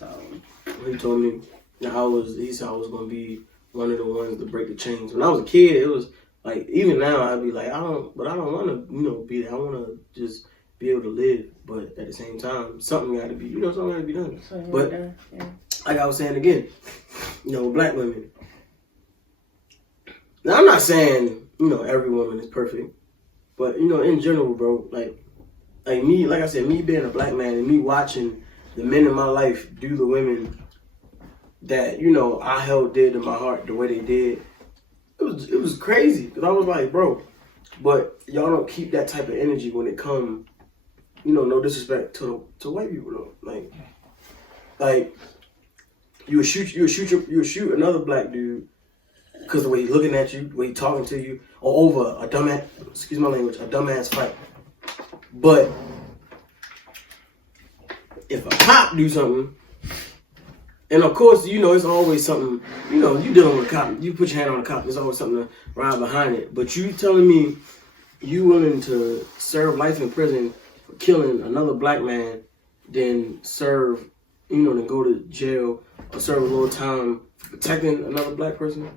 He told me that he said I was gonna be one of the ones to break the chains. When I was a kid, it was like, even now I'd be like, I don't want to, be there. I want to just be able to live, but at the same time, something got to be, something got to be done. But like I was saying again, black women. Now I'm not saying every woman is perfect, but in general, bro, like me, like I said, me being a black man and me watching the men in my life do the women that I held dear to my heart the way they did, it was crazy, because I was like, bro, but y'all don't keep that type of energy when it come, no disrespect to white people though, like you would shoot another black dude because the way he's looking at you, the way he's talking to you, or over a dumbass fight. But if a cop do something, and of course, it's always something, you dealing with a cop, you put your hand on a cop, there's always something to ride behind it. But you telling me you willing to serve life in prison for killing another black man, then serve, then go to jail or serve a little time for protecting another black person?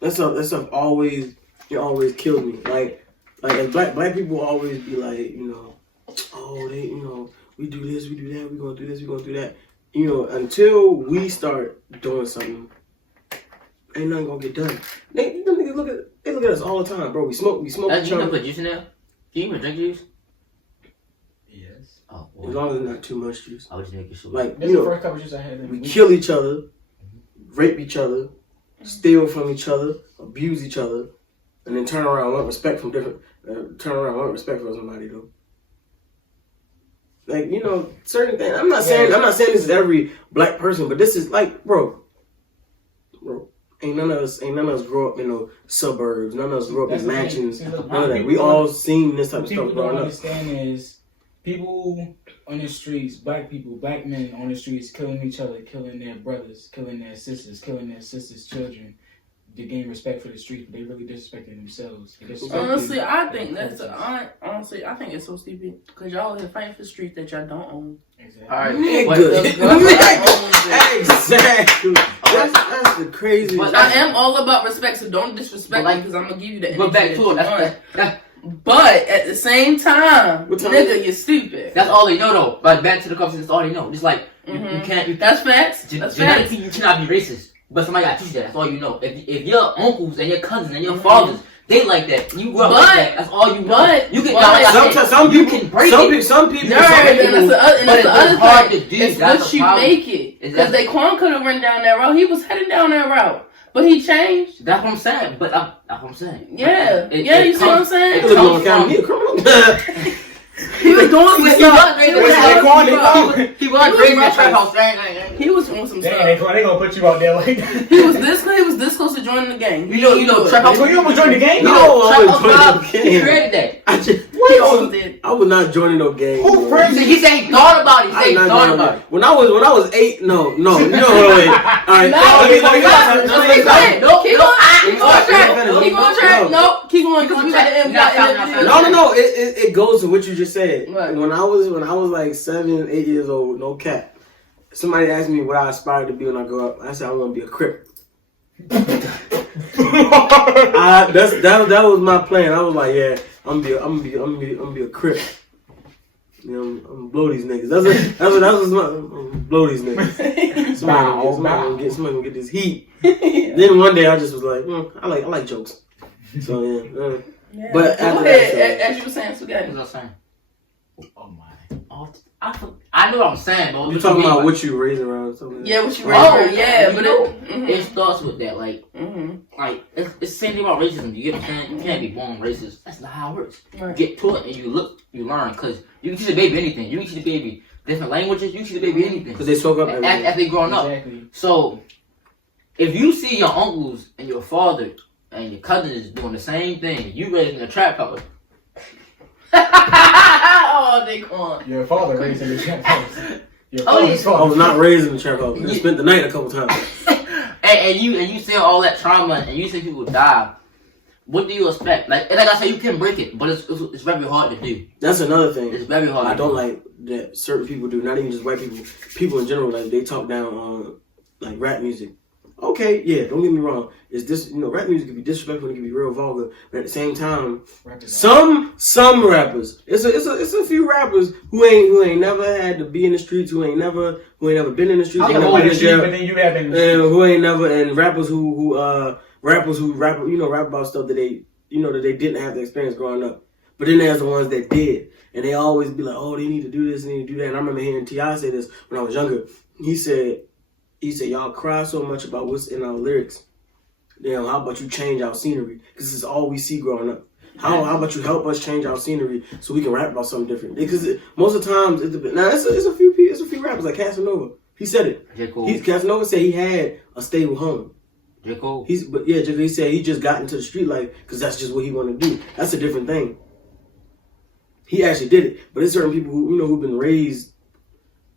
That stuff always kills me. Like as black people always be like, oh, they, we do this, we do that, we gonna do this, we gonna do that. Until we start doing something, ain't nothing gonna get done. They look at us all the time, bro. We smoke each other. You can put juice in there? Can you even drink juice? Yes. Oh, boy. As long as it's not too much juice. I was just making sure. Like, That's the first cup of juice I had. we kill each other, rape each other, steal from each other, abuse each other, and then turn around want respect from somebody though. Like, certain things. I'm not saying this is every black person, but this is like, bro, ain't none of us grow up in no suburbs. None of us grow up in mansions. None of that. We all seen this type of stuff growing up. What people don't understand is people on the streets, black men on the streets, killing each other, killing their brothers, killing their sisters children. They gain respect for the streets, but they really disrespecting themselves. Honestly, I think I think it's so stupid because y'all are fighting for streets that y'all don't own. Exactly. All right. Exactly. That's the craziest. But I am all about respect, so don't disrespect me because I'm gonna give you the energy. But back to it. But at the same time, nigga, you're stupid. That's all they know though. But back to the conversation, that's all they know. Just like you can't. That's facts. That's facts. You cannot be racist. But somebody got to teach you that. That's all you know. If your uncles and your cousins and your fathers, they like that. You grew up like that. That's all you know. You can. Some people can break it. Some people. That's the other hard thing. to do. It's what you make it. Because Quann could have run down that route. He was heading down that route. But he changed. That's what I'm saying. But that's what I'm saying. Yeah. You see what I'm saying? He was doing He was raised in that trap house. He was doing some stuff. They gonna put you out there like that. He was this close to joining the gang. You know, trap house. You almost joined the gang? No, I was joining the He gang. created that. He almost did. I was not joining no gang. Who framed He said he thought about it. He said he thought about it. When I was 8, no. You know what? All right. Keep on track. Nope. Keep on because we got to end. No. It goes to what you just said. Right. When I was like 7, 8 years old, no cap. Somebody asked me what I aspired to be when I grow up. I said I want to be a Crip. That was my plan. I was like, yeah, I'm gonna be a Crip. You know, I'm gonna blow these niggas. That's what I'm blow these niggas. Somebody gonna get this heat. Then one day I just was like, I like jokes. So yeah. But go ahead, as you were saying, spaghetti. What was I saying? Oh my! I know what I'm saying, but you talking about what you raising around? Something yeah, what you raising around? Yeah, but it starts with that. Like it's the same thing about racism. You get what I'm saying? You can't be born racist. That's not how it works. Right. You get to it and you learn. Because you can teach a baby anything. You can teach a baby different languages. You can teach a baby anything. Because they soak up as they growing up. So if you see your uncles and your father and your cousins doing the same thing, you raising a trap house. Oh, they Quann. Your father raised in the trap house. I was not raised in the trap house. I spent the night a couple times. and you see all that trauma and you see people die. What do you expect? Like I said, you can break it, but it's very hard to do. That's another thing. It's very hard. I don't like that certain people do. Not even just white people. People in general, like they talk down on like rap music. Okay, yeah, don't get me wrong. Is this rap music can be disrespectful, it can be real vulgar, but at the same time, some rappers, it's a few rappers who ain't never had to be in the streets, who ain't never been in the streets, but then you have been in the streets. Who ain't never, and rappers who rap about stuff that they that they didn't have the experience growing up. But then there's the ones that did, and they always be like, oh, they need to do this, they need to do that. And I remember hearing T.I. say this when I was younger. He said, y'all cry so much about what's in our lyrics. Damn, how about you change our scenery? Because this is all we see growing up. How about you help us change our scenery so we can rap about something different? Because most of the times, it's a few rappers like Casanova. He said it. Casanova said he had a stable home. J. Cole. He said he just got into the street life because that's just what he wanted to do. That's a different thing. He actually did it. But there's certain people who've been raised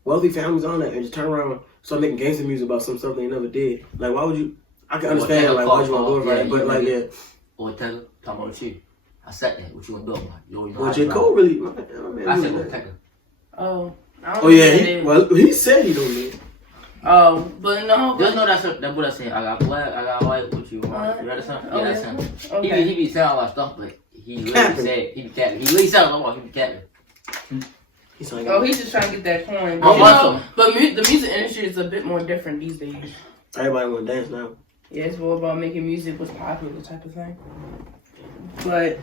wealthy families on that and just turn around. Start making gangster music about some stuff they never did. Like, why would you? I can understand, like, why you want to do it, right? But, like, yeah. Or Taylor, talking about you. I said that. What you want to do? Well, J. Cole really. I said what Taylor. Oh. He said he don't need it. Oh, but no. Just know that's what I said. I got black, I got white. What you want? You read something? Yeah, that's him. Okay. He be saying a lot of stuff, but he really said he be capping. He really said a lot. He be capping. He's just trying to get that coin. But the music industry is a bit more different these days. Everybody want to dance now. Yeah, it's more about making music what's popular type of thing. But,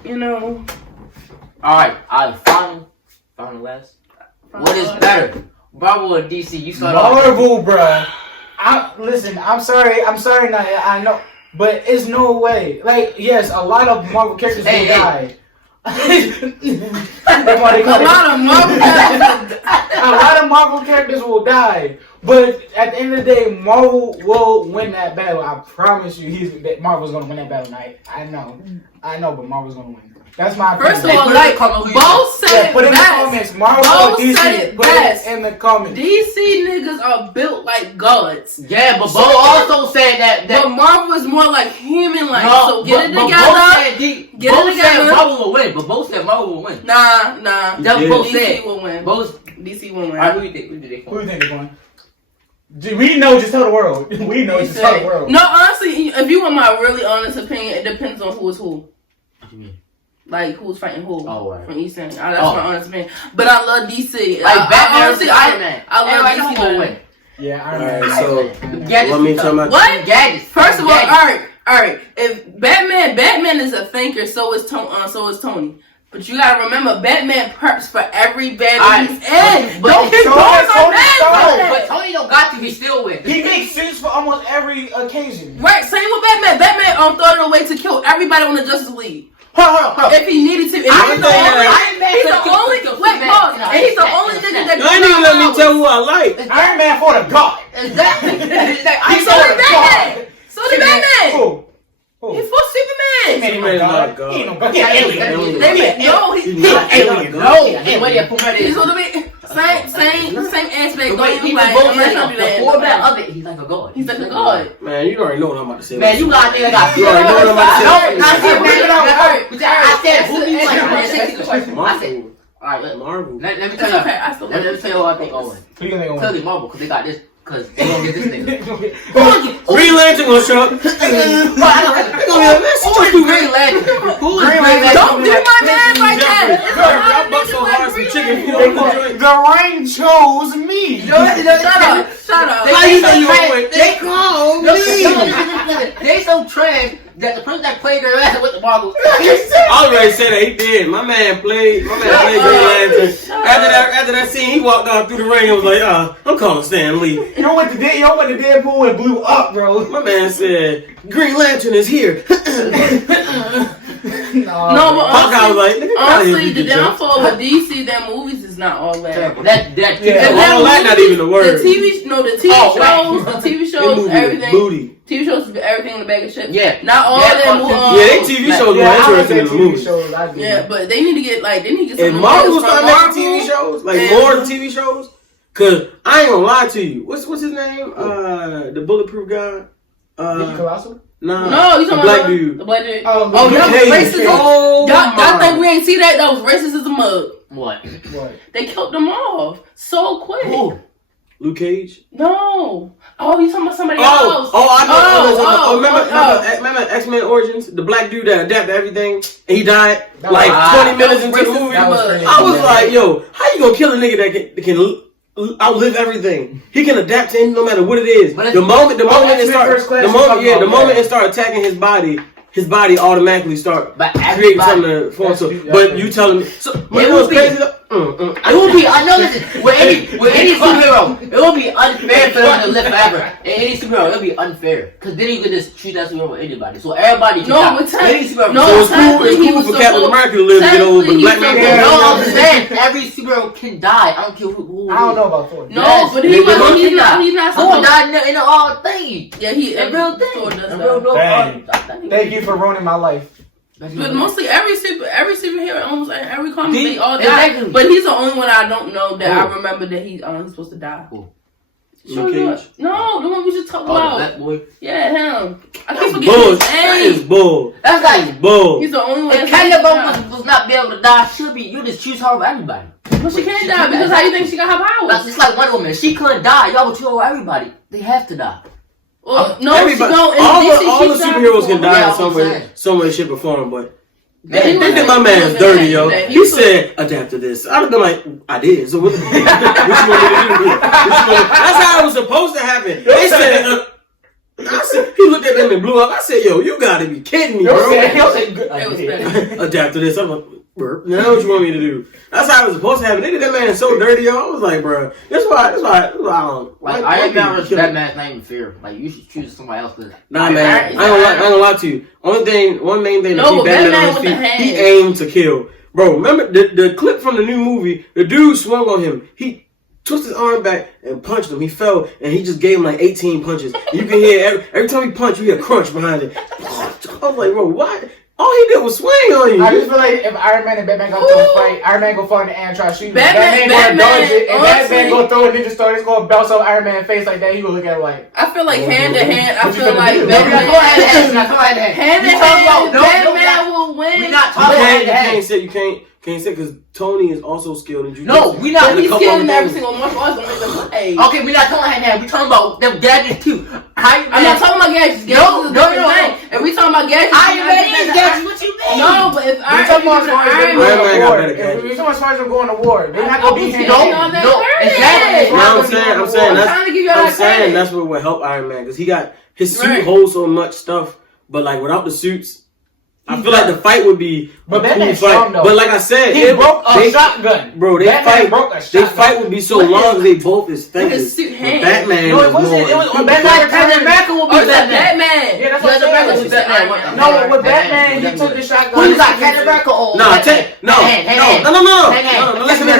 Alright, final last. What is better? Marvel or DC? You saw Marvel, bruh. Listen, I'm sorry, I know. But it's no way. Like, yes, a lot of Marvel characters will die. A lot of Marvel characters will die, but at the end of the day, Marvel will win that battle. I promise you, Marvel's gonna win that battle. I know, but Marvel's gonna win. That's my opinion. First of all, like both said it put in the best. comments. Marvel both or DC, said it put best. it in the comments. DC niggas are built like gods. Yeah, but Bo also said that. But Marvel is more like human-like. No, so get it together. Both said Marvel will win, but both said Marvel will win. Nah. That's both DC said. will win. DC will win. Alright, who do you think? Who do you think they're going? We know, just tell the world. We know, just tell the world. No, honestly, if you want my really honest opinion, it depends on who is who. What do you mean? Like, who's fighting who? Right. From Eastern. That's my honest opinion. But I love DC. Like, Batman honestly, Iron Man. I love DC will win. Yeah, Iron Man. Man. So, what? Gadgets. First of all, alright. If Batman is a thinker, so is Tony. But you gotta remember, Batman preps for every battle he's in. Don't get going on that. But Tony don't got to be still with. He makes suits for almost every occasion. Right, same with Batman. Batman thought of a way to kill everybody on the Justice League. Hold on. If he needed to. And he's the only nigga that I ain't even let me tell who I like. Iron Man for the God. Exactly. So did Batman. Who? He's for Superman. Superman is not a god. He ain't no god. He's an alien. He's not an alien. He's supposed to be same aspect. The format of it, he's like a god. He's like a god. Man, you already know what I'm about to say. Man, you got nigga got. You already know what I'm about to say. I said, who do you like? Marvel. Alright, Marvel. Let me tell you. Let me tell you what I think Owen. Who you think Owen? Tell me Marvel, because they got this. Because they gonna get this nigga. Green Lantern gonna show up. They gonna get Green Lantern. Don't do my man like that. Y'all buck so hard some chicken. You The know, joint. rain chose me. Shut up. How you know you went? They called me. They so trash that the person that played their ass with the marbles. I already said that he did. My man played Green Lantern. After that scene, he walked out through the ring and was like, I'm calling Stan Lee. You know what the Deadpool and blew up, bro. My man said, Green Lantern is here. No, but Hawkeye was like, honestly, the downfall with DC, their movies is not all that. all that not even the word. The TV shows, everything. Booty. TV shows is everything in the bag of shit. Yeah. Not all Yeah, that. They TV shows were interesting in the movies. Yeah, but they need to get And Marvel start making TV shows, like more TV shows. Cause I ain't gonna lie to you. What's his name? The bulletproof guy. Colossal? Nah. No, you talking the black about dude. The black dude. Oh, that was racist. Oh, Y'all think we ain't see that? That was racist as a mug. What? They killed them off so quick. Who? Luke Cage? No. Oh, you talking about somebody else? I know. Remember X-Men Origins? The black dude that adapted everything and he died 20 minutes into the movie. That was crazy. I was like, yo, how you gonna kill a nigga that can outlive everything? He can adapt to anything no matter what it is. The moment it start attacking his body automatically start creating something for him. But you telling me, it was crazy. It will be. I know this. With any superhero, it will be unfair for them to live forever. Any superhero, it'll be unfair because then you can just choose that superhero with anybody. So everybody can any superhero. It's cool for Captain America to live to get old, but Black Man No, I'm saying every superhero can die. I don't care who. I don't know about Thor. No, but he's not Thor died in a all thing. Yeah, he a real thing. Thank you for ruining my life. But mostly every superhero, almost every comic, they all die. Exactly. But he's the only one I don't know that I remember that he's supposed to die. Luke Cage? No, the one we just talked about. That boy. Yeah, him. I keep forgetting Bull. his That name. is bull. That's like bull. He's the only one. If Canada was not be able to die, she'll be. You just choose her over everybody. But she can't die because how you think she got her powers? That's just like Wonder Woman. If she couldn't die, y'all would choose over everybody. They have to die. Well, no, everybody, she don't. all the superheroes can die in some way, shape, or form, but they think my man's dirty, yo. He said, adapt to this. I'd have been like, I did. So what you want me to do? That's how it was supposed to happen. They said, he looked at them and blew up. I said, yo, you gotta be kidding me, bro. Adapt to this. I'm like, now what you want me to do? That's how it was supposed to happen. They did that man so dirty, yo. I was like, bro, that's why I don't like. I ain't never that man's not even fair. Like you should choose somebody else. Nah, man, I ain't gonna lie to you. One main thing to keep Batman on his feet, he aimed to kill. Bro, remember the clip from the new movie? The dude swung on him. He twisted his arm back and punched him. He fell and he just gave him like 18 punches. You can hear every time he punched, you hear a crunch behind it. I was like, bro, what? All he did was swing on you. I just feel like if Iron Man and Batman go to a fight, Iron Man go fall in the air and try to shoot him. Batman gonna dodge it, and Batman go throw a ninja star. He's gonna bounce off Iron Man's face like that. He will look at it like. I feel like hand to hand. I feel like Batman will win. We not talking hand to hand. You can't say because Tony is also skilled in jiu-jitsu. No, we not. He's skilled in every single martial arts. Don't make them play. Okay, we not talking hand to hand. We talking about them gadgets too. I'm not talking about gadgets. No. And we talking about gadgets. Iron Man is gadgets. What you mean? No, but if Iron Man as far as them going to war, they're not gonna be hand to hand. No, exactly. I'm saying that's what would help Iron Man because he got his suit holds so much stuff, but like without the suits. I feel like the fight would be but a cool Batman's fight. strong, though. But like I said, he broke a shotgun. Bro, they fight would be so long they both is fingers. Batman no, it wasn't. It was when Batman will be Batman. Yeah, that's what I'm saying. No, with Batman, he took the shotgun. Who's like Captain America or No. Listen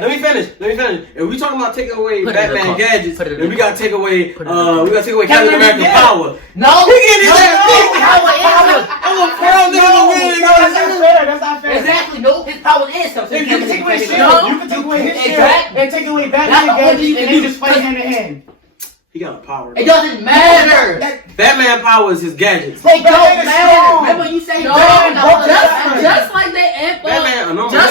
Let me finish. If we talking about taking away Batman gadgets, then we gotta take away Captain America's power. No, he getting his ass I'm a pro nigga. That's not fair. Exactly. No, his power is something. You can take away his shield. You can take away his shield and take away Batman gadgets and then just fight hand to hand. He got a power. It doesn't matter. Batman power is his gadgets. They don't matter. Remember you say just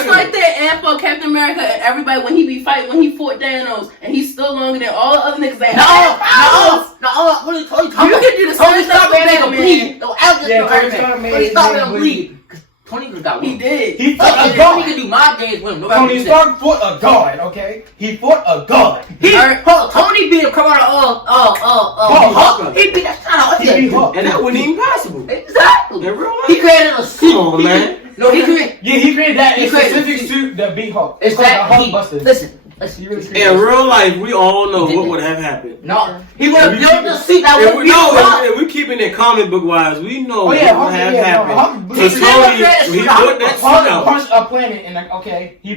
like they amp up Captain America and everybody when he be fighting when he fought Thanos and he's still longer than all the other niggas that No. What are you talking about? You can do the same stuff with Batman. Yeah, Tony Stark made games. Stop him bleeding. Tony could got He one. did. He fought a Tony god. could do my games with him. Nobody Tony can do Stark fought a god, okay? He fought a god. Tony beat him. Come on, he beat that shit out. He beat Hulk. And that wasn't even possible. Exactly. In real life? He created a suit. Come on, man. No, he created. Yeah, he created that He created- specific suit that beat Hulk. It's called that the he. Hulkbuster. Listen. He really created In that. real life, we all know He did what that. would have happened. No, he would have If we built keep the it- suit that If would we be know, if we keeping it comic book wise, we know Oh what yeah, would Hulk, have yeah, happened. Hulk So Tony, he put that suit Hulk out. punched a planet and okay, he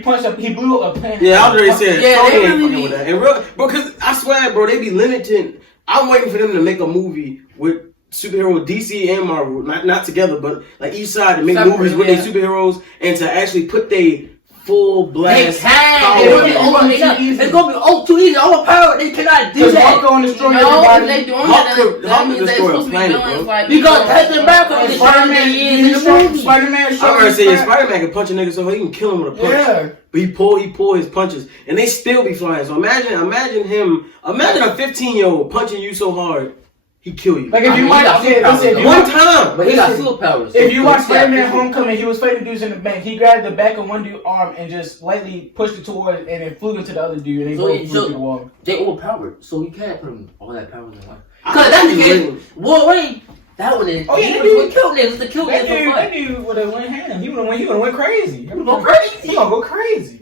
blew up a planet. Yeah, I already said Yeah, Tony they ain't really fucking with that. In real, because I swear, bro, they be limiting. I'm waiting for them to make a movie with superhero DC and Marvel, not together, but like each side to make Separate, movies with yeah. their superheroes and to actually put their full They blast. can. power It's in. gonna be easy. It's gonna be too easy. Overpowered. They cannot do Because that. Hulk gonna destroy No, if everybody. they doing Hulk that, could- that Hulk means could they destroy a supposed to be planet, villains bro. like Because Captain America And is Spider-Man in the movie. Spider-Man. I already said yeah, Spider-Man can punch a nigga so he can kill him with a punch. Yeah. But he pull his punches, and they still be flying. So imagine a 15-year-old punching you so hard, he kill you. Like if I you mean, watch, he got yeah, superpowers, listen, if you One watch, time. But he got Listen, superpowers. if you watch Yeah. Spider-Man Homecoming, he was fighting dudes in the bank. He grabbed the back of one dude's arm and just lightly pushed it toward it, and it flew into the other dude, and they both flew through the wall. They overpowered, so you can't put him all that power in one. I Because that's the agree. case. Wolverine, that one is. Oh, yeah, he that was dude- what killed niggas to kill That niggas for fun. dude would have went ham. He would have went crazy. He He go crazy. He gonna go crazy.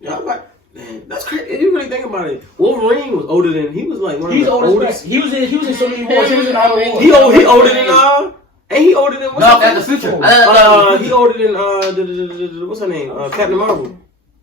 Yeah, I'm like, man, that's crazy. If you really think about it, Wolverine was older than he was like one of He's the old oldest. as He was in so many wars. He was in all the wars. He older than and he older than what's No, her that's name? the future. He older than what's her name? Captain Marvel.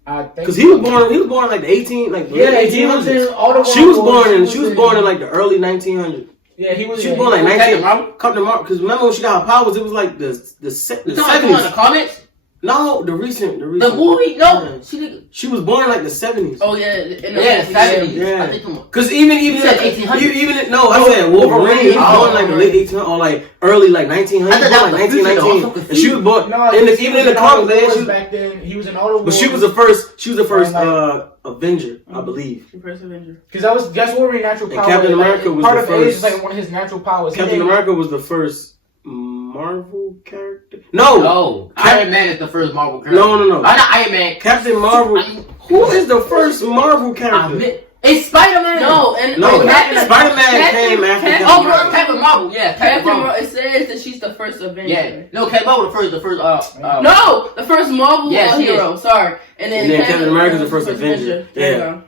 I think Because he was born like the 18 like the Yeah, late he was 1800s. in all the She was wars. born in like the early 1900s. Yeah, he was. She was born like Captain 19. Marvel? Captain Marvel. Because remember when she got her powers, it was like the You talking about the 70s. comics? No, the recent. The movie? No. Yeah. She was born in like the 70s. Oh yeah, in the Yeah, movie, 70s. Yeah. I think come on. Because even You said 1800s. I said Wolverine. He was Oh. born like the late 1800s or like early like 1900s. I thought that Born was like the future, though. I'm 1919. so And she was born even in the comics. Man, she was, back then. He was in all the wars. but she was the first. She was the first Like- Avenger, I believe. The first Avenger. Because that's Wolverine's natural And power. Captain Like, America was part the of age first. is like one of his natural powers. Captain America was the first Marvel character. No, No. Iron Man is the first Marvel character. No. Not Iron Man. Captain Marvel. Who is the first Marvel character? It's Spider-Man. No, and No, Captain- Spider-Man came after Captain- Oh, Captain no, Marvel. Captain Marvel. Yeah, Captain Captain Marvel. Marvel. It says that she's the first Avenger. Yeah. No, Captain Marvel the first. No, the first Marvel Yes, he hero. Sorry, and then Captain America's the first Avenger. There you Yeah. go.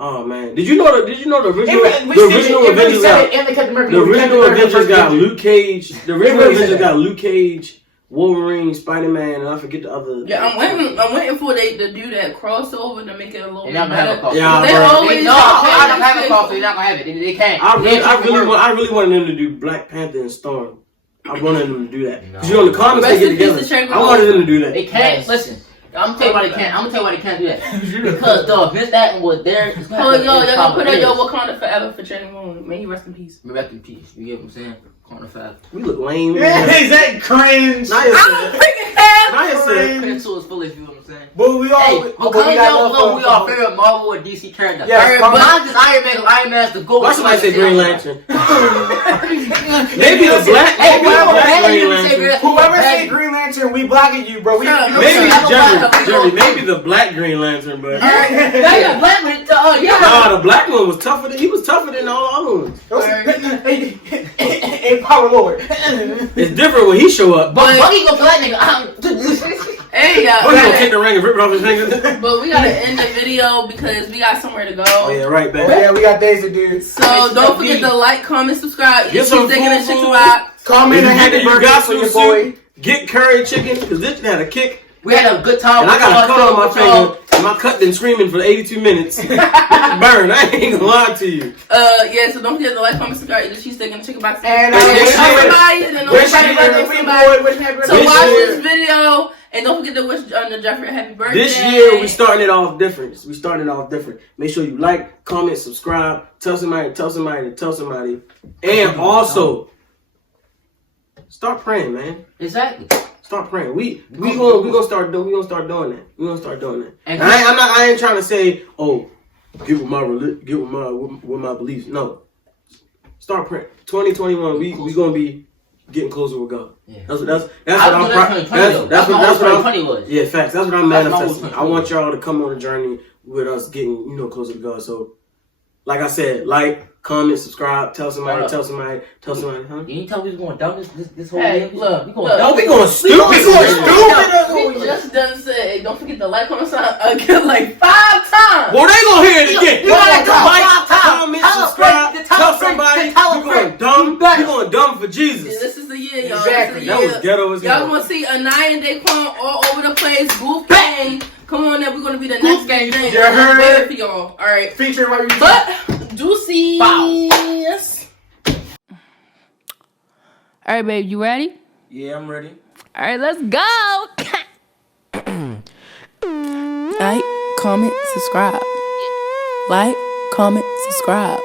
Oh man, did you know the original The Avengers got the original Avengers got Luke. Luke Cage. The original really said Avengers that. got Luke Cage, Wolverine, Spider-Man, and I forget the other. Yeah, I'm waiting for they to do that crossover to make it a little They're bit not gonna have a better. crossover. Yeah, They bro. always No, I don't have a crossover. They're not gonna have it. They can't. I They really wanted them to do Black Panther and Storm. I wanted them to do that because No. you know the comics they Rest get in peace together. to Triller. I wanted them to do that. They can't. Yes. Listen, I'm gonna tell you why they can't. I'm gonna tell you why they can't do that. Because the Vince Staten was there. Oh, yo, y'all gonna put out your Wakanda Forever for Channing Moon. May he rest in peace. Rest in peace. You get what I'm saying? Corner 5. We look lame. Yeah, is that cringe? Naya said. Naya said. Credit to his fullest, you know what I'm saying? But we all, Hey, but we got love for we are favorite Marvel or DC character. Yeah, Mine's is Iron Man. Iron Man's the goal. Why somebody say Green Lantern? Maybe the black. Hey, Maybe the black Green whoever Lantern. Whoever say Green Lantern, we blocking you, bro. We Maybe I don't like Jerry. Maybe the black Green Lantern, but. Now you black man. Yeah. Nah, the black one was tougher than all the other ones. A power lord. It's different when he show up. But Bucky go black nigga. Hey, But he gonna take the ring and rip it off his fingers. but we gotta end the video because we got somewhere to go. Oh yeah, right Oh, back. yeah, we got days to do. So don't forget to like, comment, subscribe. Get some Chicken and food. Chicken Rock. Comment If and you happy get you birthday got for some your boy. soup, get curry chicken because this had a kick. We had a good time. And I got a cut on my finger. And my cut been screaming for 82 minutes. It burned. I ain't gonna lie to you. Yeah, so don't forget to like, comment, subscribe. Eat the cheese steak and the chicken box. And wish everybody, and then don't wish forget you- to happy wish birthday, somebody. boy. Wish happy So birthday. watch year- this video, and don't forget to wish Jeffrey a happy birthday. This year we starting it off different. Make sure you like, comment, subscribe, tell somebody. And also start praying, man. Exactly. Start praying. We gonna start doing that. We gonna start doing that. And And I ain't trying to say, oh, get with my beliefs. No. Start praying. 2021, we gonna be getting closer with God. Yeah. That's what I'm. was. Yeah, facts. That's what I'm That's manifesting. what I want y'all to come on a journey with us getting, closer to God. So, like I said, like, comment, subscribe, tell somebody, huh? You ain't tell me we was going dumb this whole Hey, year? look, we going we going stupid. We just done said, don't forget the like, comment, sign again like 5 times. Well, they gonna hear it again. You gotta go like, 5 times. comment, subscribe, tell somebody. You going dumb. You going dumb for Jesus. Yeah, this is the year, y'all. Exactly. That was ghetto as hell. Y'all gonna see Anyia and Quann all over the place. GOOF gang. Come on, now we're gonna be the next gang. You heard it for y'all. All right. Featuring my YouTube. But Juicy. Yes. All right, babe, you ready? Yeah, I'm ready. All right, let's go. Like, comment, subscribe. Like, comment, subscribe.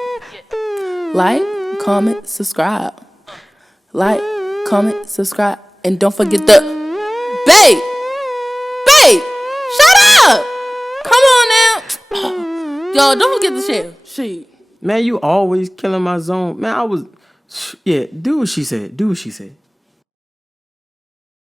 Like, comment, subscribe. Like, comment, subscribe. And don't forget the... Babe! Shut up! Come on now. Yo, don't forget to share. Shit. Man, you always killing my zone. Man, yeah, do what she said.